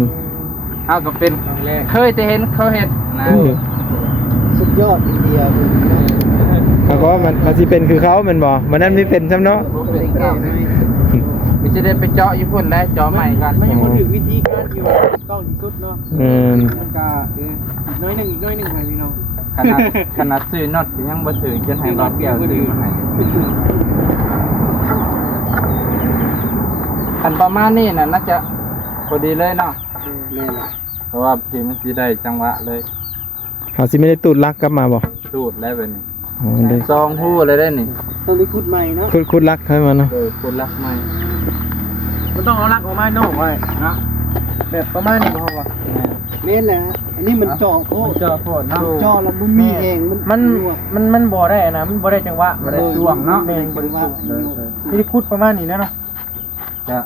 เฮาก็เป็น ครั้งแรก เคยแต่เห็นเขาเฮ็ดนะ สุดยอดอินเดีย เขาก็ว่ามันสิเป็นคือเขาแมันบ่มันนั้นไม่เป็นซ้ำเนาะ บ่เป็นเก่ามันจะได้ไปเจาะอยู่พุ่นแล้วเจาะใหม่กัน มันยังบ่ถึงวิธีการอยู่ต้องที่สุดเนาะ เออ มันก็อีกน้อยหนึงให้พี่น้อง ขนาดซื้อน็อตยังบ่ถึงจนให้รอดแก้วซื้อมาให้คันประมาณนี้น่ะน่าจะพอดีเลยเนาะ แน่นอน เพราะว่าพี่มันสิได้จังหวะเลย เขาสิไม่ได้ตูดลักกลับมาบ่ สูดแล้วเป็นนี่ อ๋อได้ ซองฮู้เลยได้นี่ ต้องได้ขุดใหม่เนาะ คุดลักให้มาเนาะ คนรักใหม่ มันต้องเอาลักออกมาโน่ไว้ เนาะ แบบประมาณนี้บ่ว่า แม่นแหละอันนี้มันเจาะโคตร เจาะโพดเนาะ เจาะแล้วมันมีแหงมันบ่ได้นะมันบ่ได้จังหวะ บ่ได้ช่วงเนาะ แม่นบ่ได้ช่วงมีที่คุดประมาณนี้นะเนาะ จะ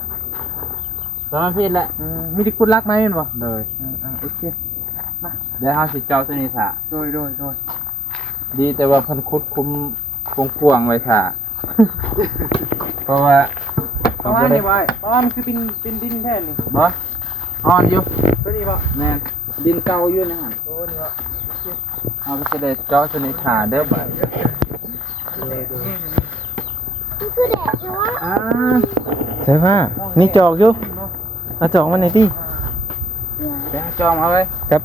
ประมาณพี่แหละ มีที่คุดลักไหมแม่นบ่ เลย โอเค เดี๋ยวเฮาสิเจาะตัวนี้ซะ โดย ดีแต่ว่าเพิ่นคุดคุม พวงๆไว้ถ่า เพราะว่า เพราะว่านี่ไว้เพราะว่ามันคือเป็นดินแท้นี่ บ่อ่อนอยู่ ตัวนี้บ่ แม่นดินเก่าอยู่นะฮะ โอ้นี่บ่ เอาไปจะได้เจาะตัวนี้ถ่าเด้อบัด เลยดู มันคือแดดใช่ไหม ใช่ป่ะนี่จอกอยู่เอาจอกมาหน่อยดิ ไปหาจอมเอาไว้ ครับ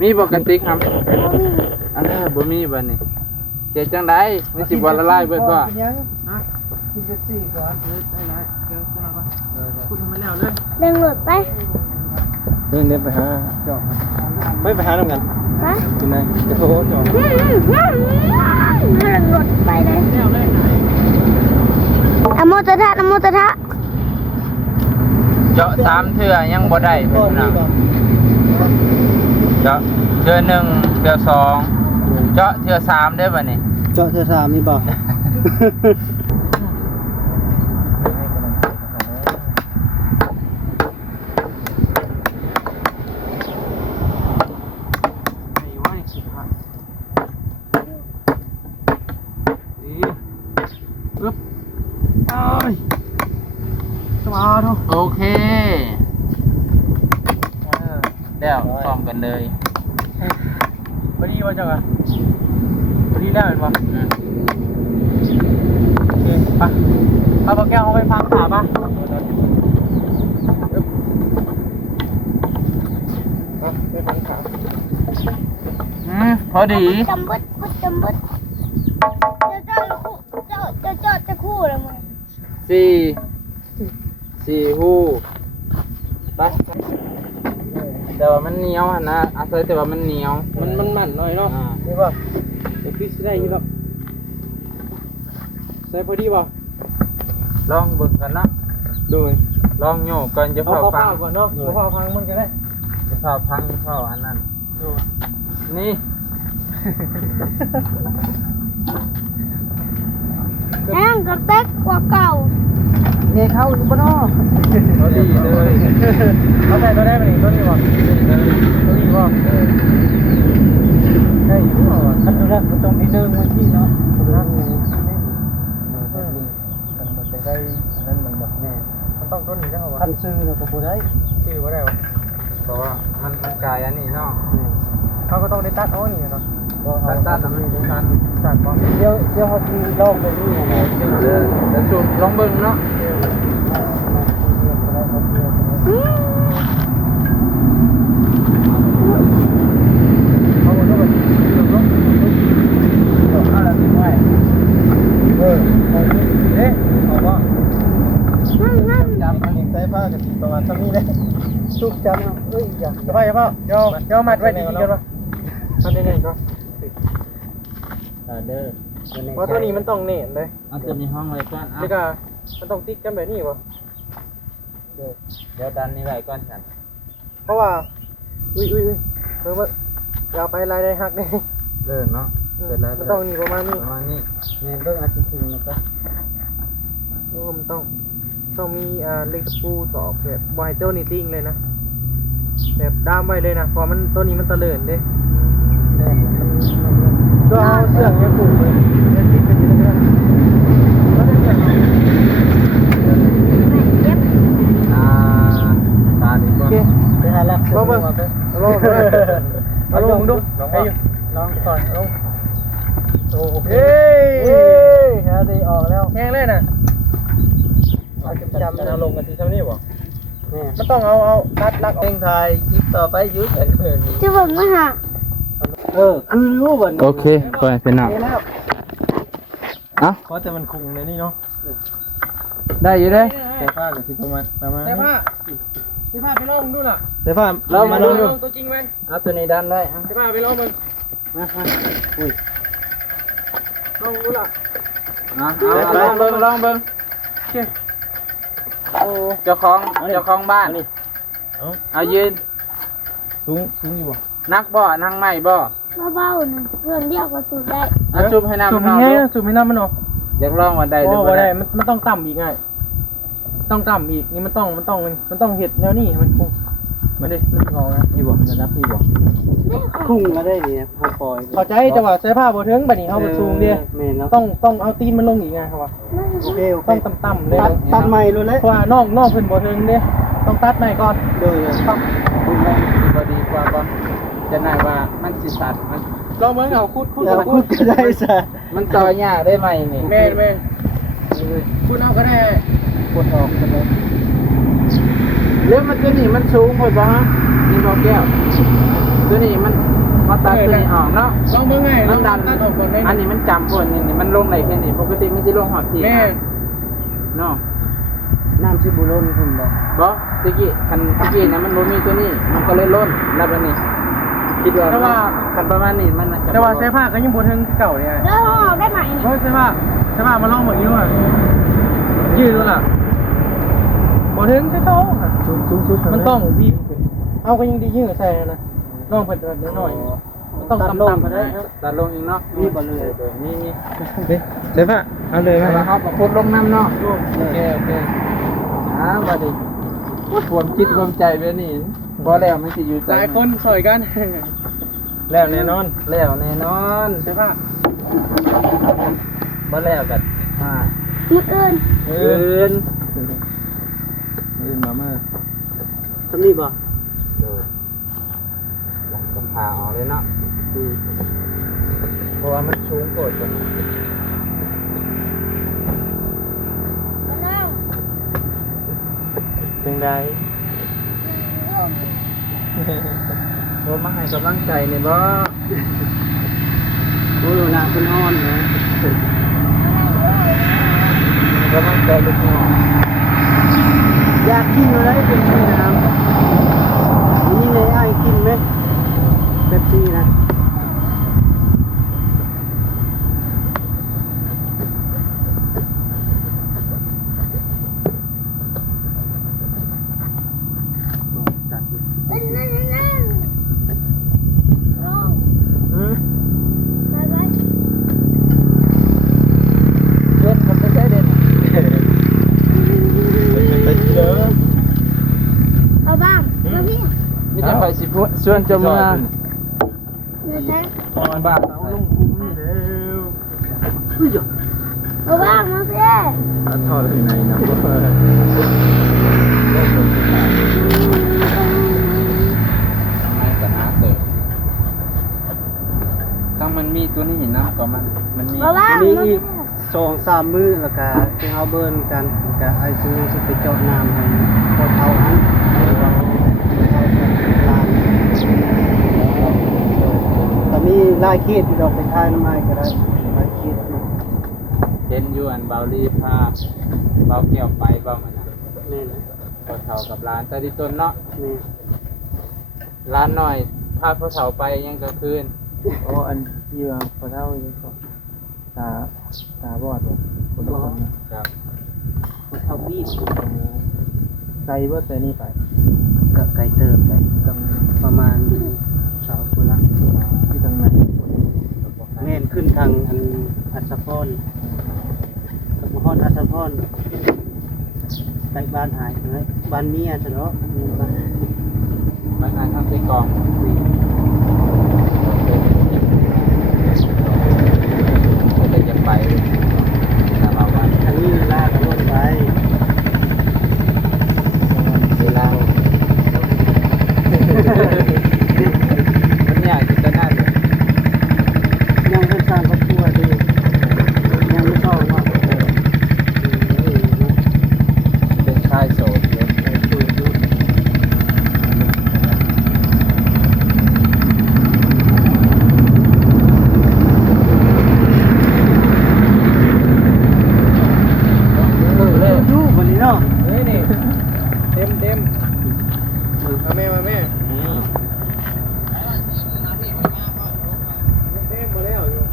มีปกติครับอันนี้บ่มีบัดนี้เจ๊จังได๋ไม่สิบ่ละลายเบิดบ่ เป็นยังกินเป๊ปซี่ก่อนได้ไหมเดี๋ยวจะมาก่อนพูดทำไมแล้วเลย เร่งหลุดไป เดินไปหาจอกไม่ไปหาน้ำกัน ฮะ กินไหนจะโทรจอก เร่งหลุดไปเลย แล้วเลยไหน อะโมตะทะอะโมตะทะ เจาะ3เทื่อยังบ่ได้เพิ่นน่ะเจาะเทื่อ1เทื่อ2เจาะเทื่อ3ได้อบัดนี้ เจาะเธอสามนี่บอก ไอ้ว่านี่คิดว่าดีอึ๊บเอ้ยสมาธุ โอเคแล้วพร้อมกันเลย พอดีว่าจังอ่ะพอดีแล้วเห็นป่ะโอเคไปเอาปากแก้วเอาไปพักขาป่ะ ไปพักขา พอดี จำบึดบึดจำบึดเจ้าจะคู่เลยมึง 4หูไปแต่ว่ามันเหนียวหั่นนะอาศัยแต่ว่ามันเหนียว มันหมั่นหน่อยเนาะ อ่า นี่ป่ะเดี๋ยวพี่ได้ยินป่ะได้พอดีป่ะ ลองเบิ่งกันเนาะ โดย ลองโยกก่อนจะ เอา เผา ข้าว ฟัง ก่อนเนาะเอาข้าวพังมันก็ได้ จะเผาพังจะเผาอันนั้น โดย นี่ แห้งกระเต็กกว่าเก่า เงี้ยเข้าอยู่ป่ะเนาะ พอดีเลย เอาใส่ตัวได้ไหมตัวนี้ป่ะตัวนี้ป่ะได้อยู่ป่ะอันนี้นะมันต้องมีเดิมวันที่เนาะครับมันจะได้นั่นมันแบบแน่มันต้องต้นนี้ได้ป่ะ คันซื้อเราก็บ่ได้ ชื่อว่าได้ป่ะ เพราะว่ามันกลายอันนี้เนาะ เขาก็ต้องได้ตัดเอานี่เนาะ ตัดแล้วมันตัด ตัดป่ะ เดี๋ยวเขาทีลองไปนี่นะ เดี๋ยวสูบลองเบิ่งเนาะ เขาก็ต้องไปดูเนาะเอาละทิ้งไว้เอ๊ะเอาว่า จับมัน ใส่ผ้ากับประมาณเท่านี้เลยชุบจำเนาะเอ้ยอย่าสบายป่ะเดี๋ยวมัดไว้ดีๆกันป่ะมัดแน่ๆก็ เด้อ เพราะตัวนี้มันต้องเน่นเลย เอาตัวนี้ห้องไว้ก่อนเอา นี่ก็มันต้องติดกันแบบนี้ป่ะ เดี๋ยวดันนี่ไว้ก่อนฉัน เพราะว่าอุ้ยเพิ่มว่าอย่าไปลายได้หักเนี่ย เลิกเนาะเป็นไร มันต้องนี่ประมาณนี้ ประมาณนี้เนี่ยเรื่องอาชีพนึงนะครับ มันต้องมีเหล็กตะปูตอกแบบไวเจ้านี่ติ้งเลยนะแบบด้ามไว้เลยนะเพราะมันตัวนี้มันตะเลินเด้ก็เอาเสือกเนี่ยผูกเลยเนี่ยติดกันอยู่ตรงนี้ก็ได้เสือก ตาดีก โอ ว่า เค ไปหาลัก ลองมาลองเอาลงดูให้อยู่ลองก่อนลงโอเค หาได้ออกแล้ว แห้งเลยนะ เอาจำ เอาลงกันที่เท่านี้บ่ นี่ มันต้องเอารัดลัก เพลงไทยคลิปต่อไปยืดกันเกิน จะบอกมาหา คือรู้บ่ โอเคไปเป็นหนัก แล้ว อ่ะ เพราะแต่มันคุงในนี่เนาะ ได้อยู่เด้ ใส่ผ้าหรือที่ประมาณใส่ผ้าไปลองดูล่ะ เดี๋ยวพ่อ เรามาลองดู ตัวจริงไหม เอาตัวนี้ดันได้ ใส่ผ้าไปลองมึง อุ้ย ลองดูล่ะ ลองเบิ่งลองเบิ่ง โอเคโอ้ เจ้าของบ้านเอายืน สูงอยู่บ่ นักบ่นั่งไม่บ่ เบาๆนะเรื่องเดียวก็สูดได้ เอาชุบให้น้ำ สู มัน ง ออก ให้ ดู สูงให้น้ำมันออก อยากลองวันใดห โอ้ รือ บ่ บ่ ได้ ได้ มันต้องต่ำอีกไงต้องต่ำอีกนี่มันต้องเห็ดแนวนี้มันคงไม่ได้มันงอนะ อยู่ บ่ระดับพี่บ่ คุ้งมาได้นี่พอปล่อย เข้าใจจังหวะใช้ผ้าบ่ถึงบัดนี้เฮาบ่สูงเด้ แม่นแล้ว ต้องเอาตีนมันลงอีกไงครับว่า โอเคโอเค ต้องต่ำๆเลย ตัดใหม่เลยเลย เพราะว่าน้องเพิ่นบ่ถึงเด้ต้องตัดใหม่ก่อน โดย ต้อง บ่ดีกว่าบ่จะน่าว่ามันสิตัดมัน ลองเบิ่งเอาคุด แล้ว เอา พูดก็ได้ซะ มันต่อยากได้ไหมนี่ แม่คุณเอาก็ได้ กดออกกันเลย เรื่องมันตัวนี้มันสูงหมดบ่ฮะนี่บ่แก้วตัวนี้มันมาตัดตัวนี้ออกเนาะ ลองเบิ่งไง มันดัน ตัดออกก่อนได้ อันนี้มันจำคนนี่มันลงไหนแค่นี้ปกติมันสิลงหอดที่ แม่ เนาะ น้ำสิบุล้นขึ้นบ่ บ่ตะกี้คันตะกี้นะมันบ่มีตัวนี้ มันก็เลยล้นแล้วบัดนี้คิดว่าคันประมาณนี้มันน่าจะ แต่ว่าใช้ผ้าก็ยังบ่ถึงเก่าเนี่ย แล้วห้องออกได้ไหมนี่ เพราะใช้ผ้ามาลองเบิ่งอยู่อ่ะยืดแล้วล่ะบ่ถึงแค่โตค่ะ สูงๆ มันต้องบีบเอาก็ยังดียิ่งกว่าใส่นะน้องเพิ่นแบบน้อยๆมันต้องต่ำๆ ก็ได้ ตัดลงอีกเนาะ มีบ่เลย นี่ เดี๋ยวป่ะเอาเลย แล้ว มา เฮาก็พุดลงน้ำเนาะโอเคบัดนี้ความคิดความใจแบบนี้บ่แล้วมันสิอยู่ หลายคนซอยกัน แล้วแน่นอน แล้วแน่นอน ใช่ป่ะ บ่แล้วกัน มื้ออื่น อื่น มามา ทำนี่บ่ ต้องผ่าออกเลยเนาะเพราะว่ามันสูงโกดกัน มานั่ง จังได๋ บ่มาให้กำลังใจนี่บ่ โอ้ยน้ำเป็นฮ้อนนะ กำลังใจลูกน้อง อยากกินอะไรเป็นที่น้ำนี่เลยไอ้กินไหมเป๊ปซี่นะ นั่งลงไปไป เด็ดมันไม่ใช่เด็ด ไปเจอ เอาบ้างมาพี่ มีแต่ไปสิพูดส่วนจะมา เดี๋ยวนะ ตอนบ้าน เอาลงคุ้มนี่แล้วอุ้ยจ้ะ เอาบ้างมาพี่ ทอดถึงไหนนะ ไม่กันนะเติบทั้งมันมีตัวนี้น้ำก็มันมี เอาบ้าง มี มา อี พี่ ก2-3 มื้อแล้วก็ที่เอาเบิ้นกันแล้วก็ไอ้ซื้อสิไปเจาะน้ำให้พอเท่านั้นเอาลานแต่มีลายขีดที่ดอกไปทายน้ำไม้ก็ได้ลายขีดนี่ เห็นอยู่อันเบาลีพาเบาเกี่ยวไปเบามันนะ นี่นะ พอเท่ากับร้านแต่ที่ต้นเนาะ นี่ ร้านหน่อยพาพอเท่าไปยังกลางคืน โอ้อันเยื่อพอเท่าอยู่ก็ตาบอดบ่คนละคน ครับ พอเท่าบี้ ไกลบ่แต่นี่ไป กับไก่เติบไปกับประมาณสาวคนละ ที่ทางไหน แม่นขึ้นทางอัศพรกับมหอนอัศพรไปบ้านหายเลยบ้านเมียซะเนาะบ้าน มันงานทำเป็นกองก็จะไปแต่เราว่า ทางนี้ลากกันรถไป เวลามันอยากจะนั่นเลย ยังเป็นสร้างครอบครัวดียังไม่ชอบว่า เป็นชายโสดเลย คุยดู เลย ดูวันนี้เนาะ เฮ้ยนี่เต็มมาแม่เต็มมาแล้วอยู่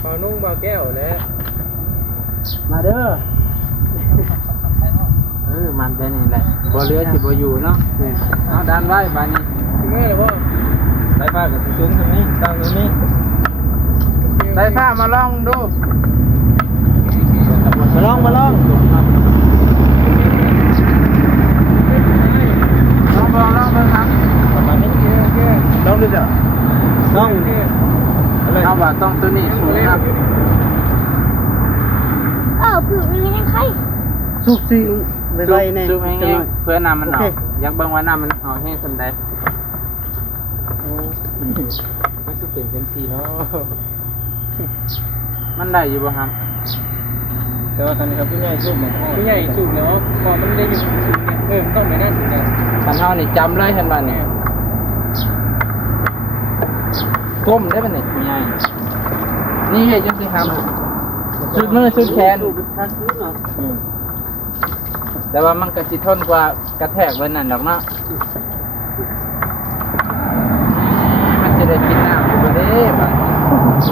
เบานุ่งเบาแก้วแล้ว มาเด้อ มันเป็นนี่แหละบ่เรือสิบ่อยู่เนาะ นี่ เอาดันไว้บานนี้ ถึงแม่หรือเปล่า สายฟ้ากับสูงทางนี้ตั้งตรงนี้ ใส่ผ้ามาลองดู มาลอง บอกลองเบิ่งครับ ประมาณนี้โอเคน้องดูจ้ะน้องอะไร เอาว่าต้องตัวนี้สูงครับ ผืนมันยังไง สุกสิไวๆแน่ สูงแห้งๆเพื่อน้ำมันออกอยากเบิ่งว่าน้ำมันออกแห้งสำใด มันสุดเป็นจังซี่เนาะ มันได้อยู่บ่ครับ แต่ว่าตอนนี้ครับผู้ใหญ่สูบเหมือน ผู้ใหญ่สูบแล้วพอมันได้อยู่สูงเนี่ยมันต้องไปหน้าสูงเนี่ย คันเฮานี่จำเลยเห็นบ่เนี่ยก้มได้บ่เนี่ยผู้ใหญ่นี่เฮ็ดจังซี่ครับสุดมือสุดแขน สูบทักซื้อเนาะ แต่ว่ามันก็สิทนกว่ากระแทกไว้นั่นดอกเนาะมันจะได้กินน้ำอยู่บ่เด้บัด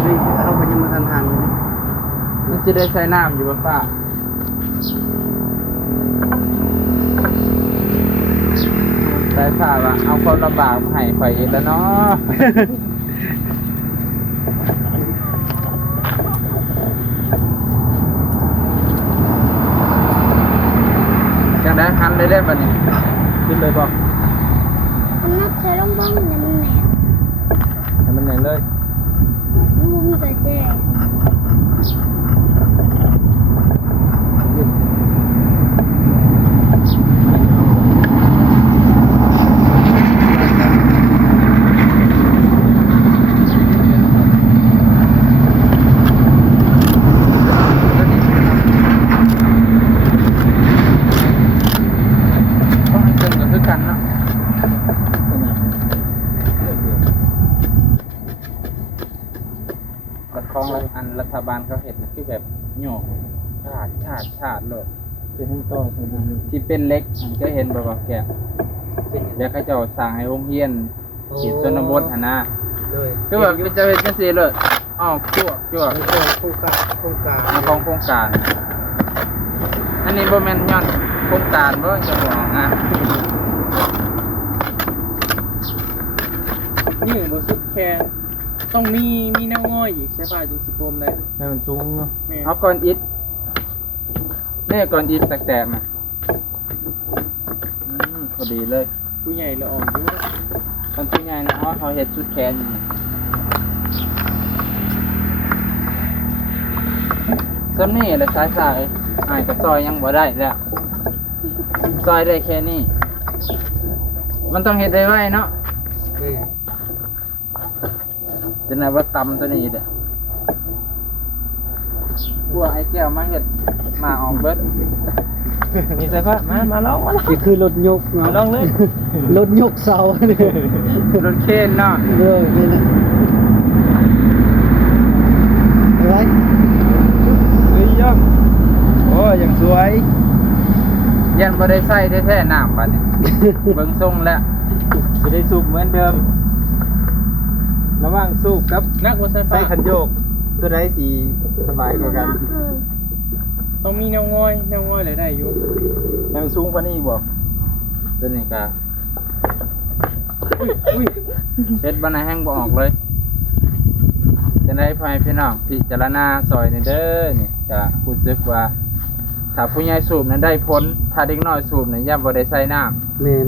นี่เข้าไปยังมาทันหัน มันจะได้ใช้น้ำอยู่บ่ป้าได้ข่าวว่าเอาความลำบากมาให้ข่อยอีกแล้วเนาะจังได้หันได้ได้บัดนี้ ขึ้นเลยบ่ มันนับใช้ลงบ้างมันแหนบ ให้มันแน่นเลย มันมีกระเจ ต้องให้เกินก็คือกันเนาะกฎของอันรัฐบาลเขาเห็นนะคือแบบโยกชาดเลย เป็นห้องต่อเป็นห้องนี้ ที่เป็นเล็กมันก็เห็นบ่แกเดี๋ยวเขาจะสร้างให้โรงเรียนขีดชนบทหั่นนะ โดย คือแบบเป็นจะเป็นจังซี่เลยอ้าวจั่ว โครงการ เอาของโครงการ อันนี้บ่แม่นย้อนโครงการบ่จะบอกนะ นี่บสุดแค่ต้องมีแนวง่อยอีกใช่ป่ะจึงสิโปมได้ ให้มันสูงเนาะ แม่ เอาก่อนอิฐนี่ก่อนอิฐแตกๆมาพอดีเลย ผู้ใหญ่ละอ่อนด้วย ตอนที่ไงนะอ๋อเขาเฮ็ดชุดแขนอยู่ซ้ำนี่แหละสายอ้ายก็ซอยยังบ่ได้แล้วซอยได้แค่นี้มันต้องเฮ็ดได้ไวเนาะจะไหนว่าตำตัวนี้เด้อกลัวไอ้แก้วมาเฮ็ดมาออกเบิด มีสายฟ้ามาลองมาลอง นี่คือรถยกเนาะ ลองเลย รถยกเสาเนี่ย รถเคนเนาะ นี่นะอะไร เฮ้ยย่อมโอ้ยังสวย ยันบ่ได้ใส่แท้ๆน้ำบัดนี้ เบิ่งทรงแล้ว จะได้สูบเหมือนเดิมระหว่างสูบกับ นักบนไฟ ใส่ ฟ้า คันโยกตัวใดสีสบายกว่ากัน ต้องมีแนวง่อยเลยได้อยู่ ให้มันสูงกว่านี้บ่ ตัวนี้ก็ อุ้ย เฮ็ดบ่ได้แห้งบ่ออกเลยจะได้พ่อแม่พี่น้องพิจารณาซอยนี่เด้อนี่ก็รู้สึกว่าถ้าผู้ใหญ่สูบนั้นได้ผลถ้าเด็กน้อยสูบนั้นย่าบ่ได้ใส่น้ำ แมน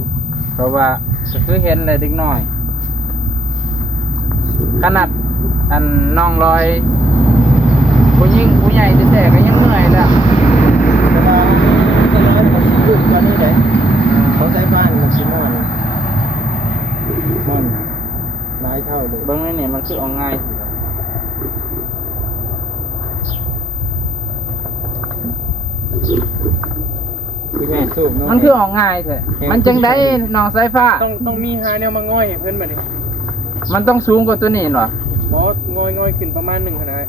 เพราะว่าก็คือเห็นเลยเด็กน้อย ขนาดอันน้องลอยผู้หญิงผู้ใหญ่แท้ๆก็ยังเหนื่อยแล้ว เวลาจะเล่นเขาสูบกว่านี้เด้เขาใส่บ้านมันสิม่อนหลายเท่าเลย เบิ่งนี่มันคือเอาง่าย คือแม่สูบเนาะ มันคือออกง่ายแท้มันจังได้น้องสายฟ้า ต้องมีหาแนวมาง่อยให้เพื่อนมาดิ มันต้องสูงกว่าตัวนี้เหรอ บอสง่อยขึ้นประมาณ1ขนาด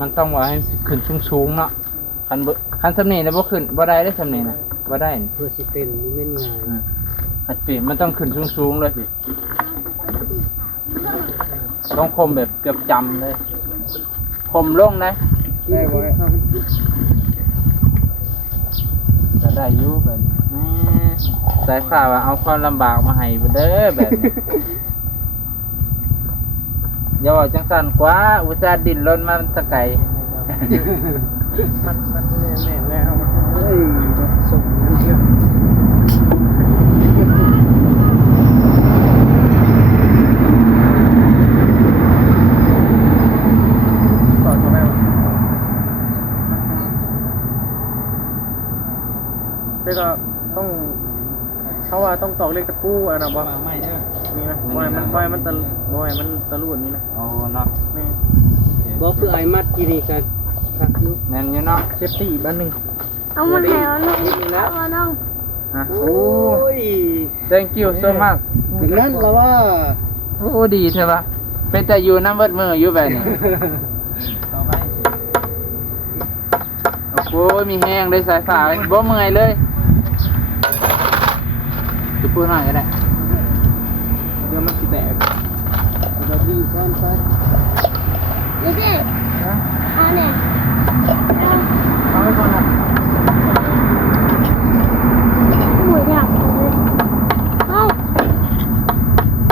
มันต้องว่าให้ขึ้นสูงๆเนาะคันสำนีแล้วบ่ขึ้นบ่ได้ได้สำนีนะบ่ได้นี่ เพื่อสิเป็นเม่นงาน คัดปีมันต้องขึ้นสูงๆเลยพี่ต้องคมแบบเกือบจำเลยคมลงได้ ได้บ่ได้ จะได้อยู่แบบนี้สายฟ้าว่าเอาความลำบากมาให้เด้อแบบนี้ อย่าว่าจังสั่นกว่าอุตส่าห์ดิ้นรนมาตะไก มันแน่ๆแล้วเอามา อ้ยส่งนั่นเยอะสอนเขาไหมวะแต่ก็ต้องเขาว่าต้องตอกเลขตะปูอันนั้นบ่ มาไม่เด้อ มีไหมบ่อยมันตะลุดนี่นะ โอ้เนาะ แม่ บอกคือไอ้มัดกี่นี่กันครับอยู่ แม่นอยู่เนาะ เซฟตี้อีกบ้านหนึง เอามาให้เอาน้องเอาน้อง ฮะ โอ้ย thank you so much ถึงนั้นแล้วว่า โอ้ดีใช่ปะเป็นแต่อยู่น้ำเบิดมืออยู่แบบนี้ ต่อไป โอ้โหมีแห้งเลยสายฟ้าบ่เมื่อยเลยจะพูดหน่อยก็ได้ เดี๋ยวมันสิแตก เราดีก่อนไป นี่สิเอาเนี่ย เอาไว้ก่อนนะ หมูอยากเลยเอา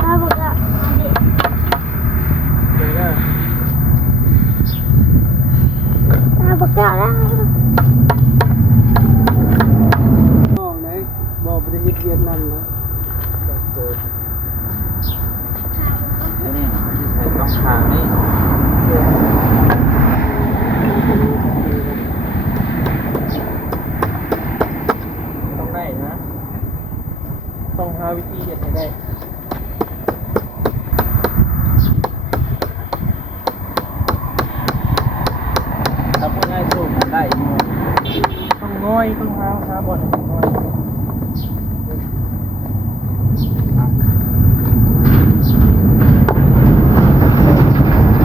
เอาบอกว่าเอาดิ เดี๋ยวนะ เอาบอกว่าแล้ว น้องไหนบอกไปได้เยียดนั่นนะ นี่ที่ใส่ต้องทางนี่ ต้องได้นะ ต้องหาวิธีเฮ็ดให้ได้ ถ้าพูดง่ายสู้มันได้อยู่ ต้องง่อยต้องหาบ่อนง่อย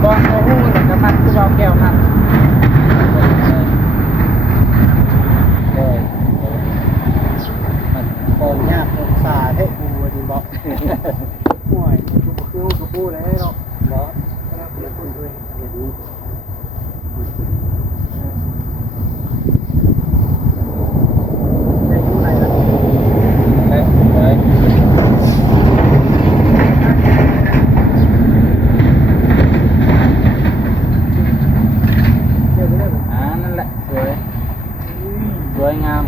บอลโอ้โหแต่กระมันคือเบาแก้วมันเลย มันโอนยากโอนสาเท่กูว่าดีบอกห่วย คือกูพูดเลยให้เนาะ บอก แล้วพูดด้วย เดี๋ยวนี้ ในยุคไหนล่ะ เลยนั่นแหละสวยสวยงาม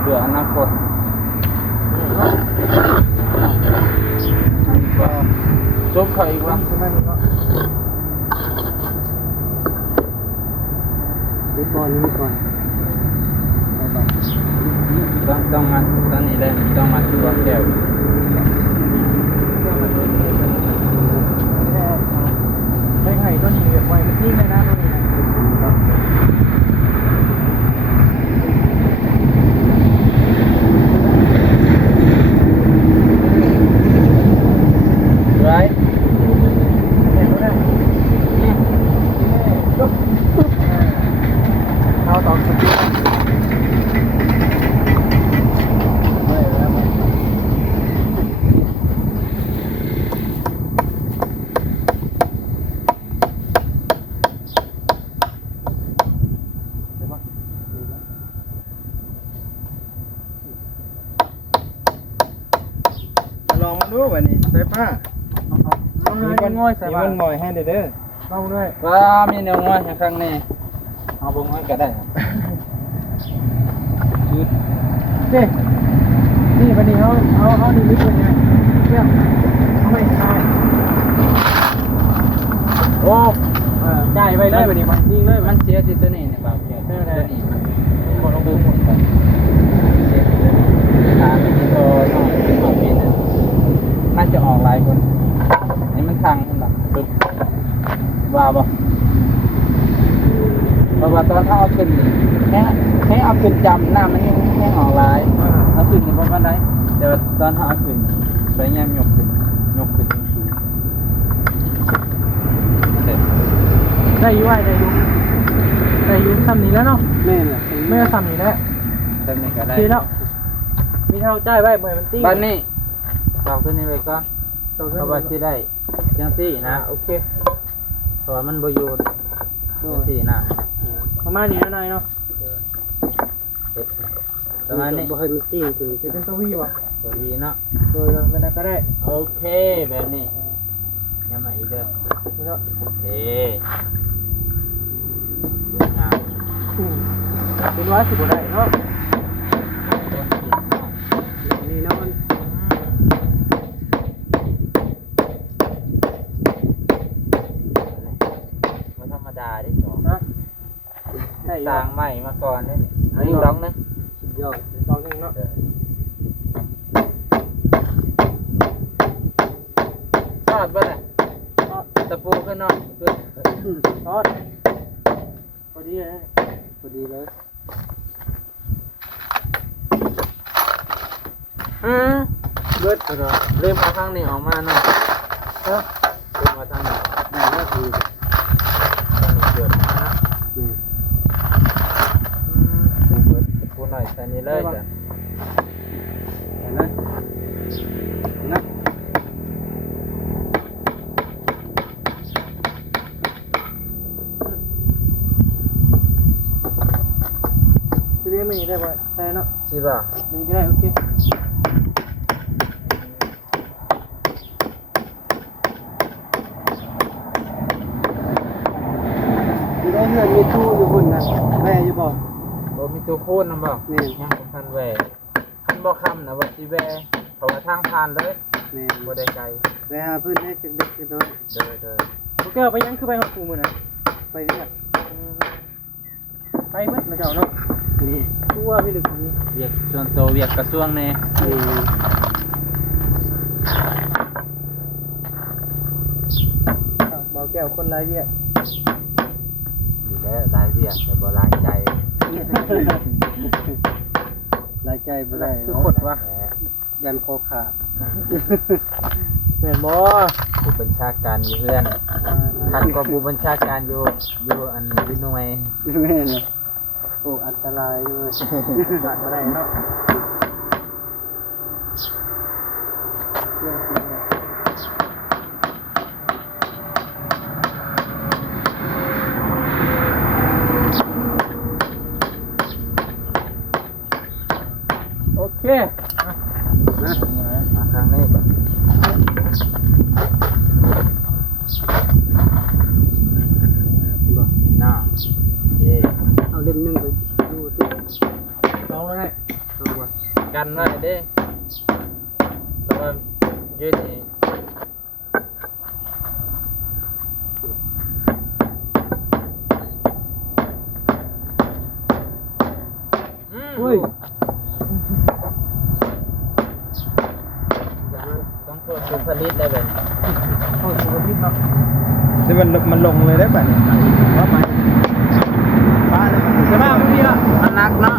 เพื่ออนาคตจบเขาอีกว่า ใช่ไหมมันก็ เด็กบอลนี่ก่อน ต้องมาตอนนี้เลยต้องมาที่วัดแก้ว ได้ไข่ก็นี่ไว้มันนิ่งเลยนะตัวนี้นะ ไว้ เอาต่อสุดที่ไม่แล้วไม่ลองมาดูวันนี้ใส่ผ้ามันง่อยใส่ผ้ามันง่อยให้เด้อเล่าด้วย ว่ามีแนวง่อยข้างในเอาบงง่อยก็ได้ยืด เจ๊นี่วันนี้เขาดีลิฟต์เป็นไงเนี่ยเขาไม่ใช่ โอ้ จ่ายไปเลยวันนี้มันนิ่งเลย มันเสียสิตัวนี้เนี่ยบ่าวแก้วตัวนี้ หมดลงทุนหมด ถามที่โตน้องเป็นหมอมีนะน่าจะออกหลายคนนี่มันทางมันแบบปึ๊บว่าบ่เพราะว่าตอนเขาเอาขึ้นแค่เอาขึ้นจำหน้ามันยังแค่ออกหลายเอาขึ้นนี่ประมาณไหนแต่ว่าตอนเขาเอาขึ้นไปยามยกขึ้นสูงเด็ด ได้ยุ่ยได้ยุ่ซ้ำนี้แล้วเนาะ แม่น่ะ ไม่เอาซ้ำนี้แล้ว เท่านี้ก็ได้ ทีแล้วมีเท่าจ่ายไว้เหมือนมันติ้ง บ้านนี้ต่อขึ้นนี่เลยก็ ตัว เพราะว่าที่ได้จังซี่นะ โอเค เพราะว่ามันประโยชน์จังซี่นะ ประมาณนี้นะนายเนาะ ประมาณนี้ บ่ให้มันติ้งถึง จะเป็นตัววี่วะ เ ตัววีเนาะ โดยเราเป็นก็ได้ โอเคแบบนี้ยังมาอีกเด้อ นี่เนาะ โอเคงาม เป็นว่าสิบ่ได้เนาะ ต้นเกียรเนาะ นี่เนาะมัน มันธรรมดาดิสอง ฮะได้ สร้างใหม่มาก่อนนี่เอาอีกร้องนึง สุดยอดลองนึงเนาะ ทอดป่ะเนี่ยตะปูขึ้นเนาะขึ้น ทอดพอดีเลย พอดีเลย เบิด เริ่มมาข้างนี้ออกมาเนาะเริ่มมาทางนี้ ได้แล้วดี ทางนี้เกิดมานะ อืม เปิดตะปูหน่อยใส่นี่เลยจ้ะ เห็นไหมนะ ทีนี้ไม่ได้บ่ได้เนาะ ใช่ป่ะ มันก็ได้โอเคมีได้เงินมีตู้อยู่หุ่นนะแม่อยู่บ่ โอ้มีตัวโคนนำบ่ แม่ ยังบ่ทันแหวคันบ่คำนะว่าสิแหวเพราะว่าทางผ่านเลย แม่ บ่ได้ไกล ไปหาเพื่อนให้เด็กๆน้อย เด้อเด้อ โอเคไปยังคือไปหอดกูมื้อน่ะ ไปเรียก ไปเบิดมาเจ้าเนาะ นี่ ตัวพี่ลึกนี้ เวียกส่วนตัวเวียกกระทรวงแน่ นี่ เบาแก้วคนไรเวียก อยู่แล้วหลายเวียกแต่บ่หลายใจ รายใจบ่ได้ คือขดวะ ยันคอขาด เหมือนบ่ ผู้บัญชาการอยู่เพื่อนคันก็ผู้บัญชาการอยู่อันอยู่หน่วย แม่เนาะโอ้อันตรายด้วย ขาดมาได้เนาะเรื่องจริงเนี่ยโอเค นะ มาครั้งนี้บ่น่าเย่ เอาเล่มหนึงไปดูที่ ลองแล้วได้ เอาว่ะ กันไว้เด้แล้วก็ยืดนี่อุ้ย ต้องโทษผู้ผลิตได้เป็น โทษสุขภาพเนาะ นี่มันลงเลยได้ป่ะเนี่ยว่าไหมป้าเลย จะบ้าไม่มีละ มันนักเนาะ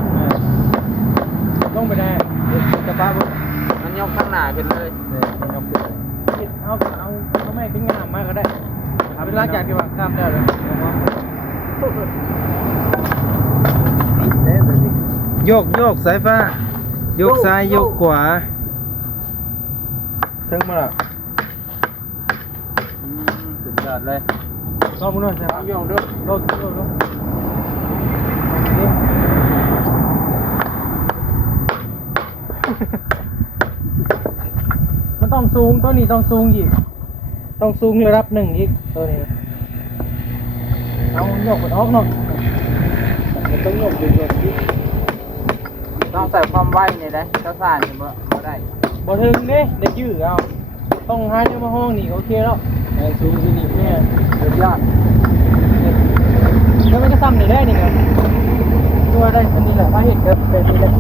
ต้องไปได้ จะป้าบุ้ มันยกข้างหน้าขึ้นเลย เนี่ยยกขึ้นเลย เอาไม่ขึ้นงามมากก็ได้เอาเป็นร่างกายที่ว่าข้ามได้เลย เอ๊ะแบบนี้ โยกสายฟ้าโยกซ้ายโยกขวาถึงมาละ สุดยอดเลย ลองมึงด้วยใช่ไหม โยงดู ลองมันต้องสูงตัวนี้ต้องสูงอีกต้องสูงระดับหนึ่งอีกตัวนี้เอาหยกมันออกเนาะมันต้องหยกดูๆอีก ต้องใส่ความไวนี่ได้เจ้าสารนี่บ่ได้ บ่ถึงเด้ได้ยื้อเอาต้องหาเนื้อมาห้องนี่โอเคแล้วไอ้สูงที่นี่เนี่ยสุดยอดแล้วมันก็ซ้ำนี่ได้นี่ไงตัวได้อันนี้แหละถ้าเห็นก็เป็นนี่แหละ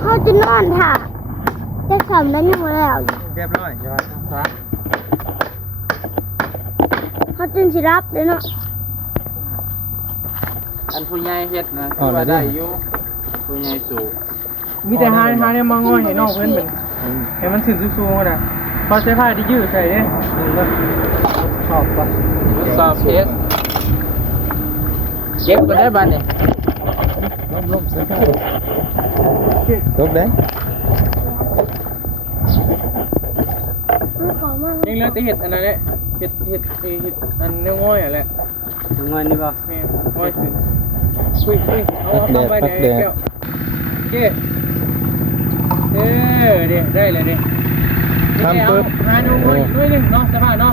เขาจะนอนถ่าจะขำแล้วยังไม่แล้ว เรียบร้อย ยอดครับ เขาจึงสิรับเลยเนาะ อันผู้ใหญ่เฮ็ดนะคือว่าได้อยู่ผู้ใหญ่สูง มีแต่หาเนี่ยมางอยให้นอกเพื่อนเป็นให้มันถึงสูงๆนะพอใช้ผ้าที่ยืดใส่เนี่ยชอบปะ ทดสอบเทสเก็บก็ได้บ้านเนี่ย ลบสายฟ้าลบได้ ไม่ขอมาก ยังเหลือแต่เห็ดอันนั้นแหละเห็ดอันเนื้อง่อยอ่ะแหละ น้องน้อยนี่บ่ แม่โอ้ยคุยเอาเข้าไปเดี๋ยวเจ๊เดี๋ยวได้เลยเดี๋ยวทำปุ๊บหาดูด้วยหนึ่งเนาะสภาพเนาะ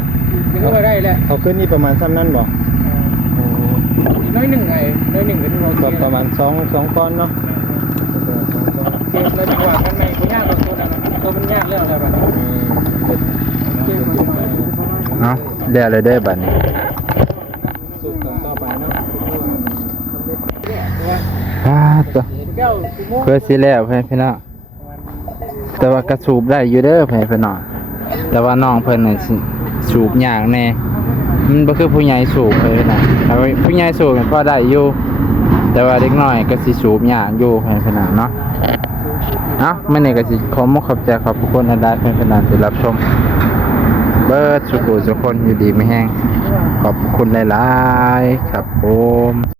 นี่ก็ได้แหละ เอาขึ้นนี่ประมาณซ้ำนั่นบ่ น้อยหนึ่งไงน้อยหนึ่งก็ถือว่า ก็ประมาณ2ก้อนเนาะ เก็บแล้วจังหวะกันไม่ยากหรอกตัวนั้นตัวมันยากแล้วอะไรแบบนี้เก็บ เนาะเดี๋ยวเลยเด้อบัดนี้ สุดต่อไปเนาะ ตัว แก้วสิโมง เพื่อสิแล้วเพิ่นพี่น้องแต่ว่ากระสูบได้อยู่เด้อเพิ่นพี่น้องแต่ว่าน้องเพิ่นน่ะสิสูบยากแน่มันบ่คือผู้ใหญ่สูบเพิ่นพี่น้องถ้าผู้ใหญ่สูบมันก็ได้อยู่แต่ว่าเด็กน้อยก็สิสูบยากอยู่เพิ่นพี่น้องเนาะมื้อนี้ก็สิขอบใจขอบคุณอาจารย์เพิ่นพี่น้องที่รับชมเบิดสุขสุขคนอยู่ดีไม่แห้งขอบคุณหลายๆครับผม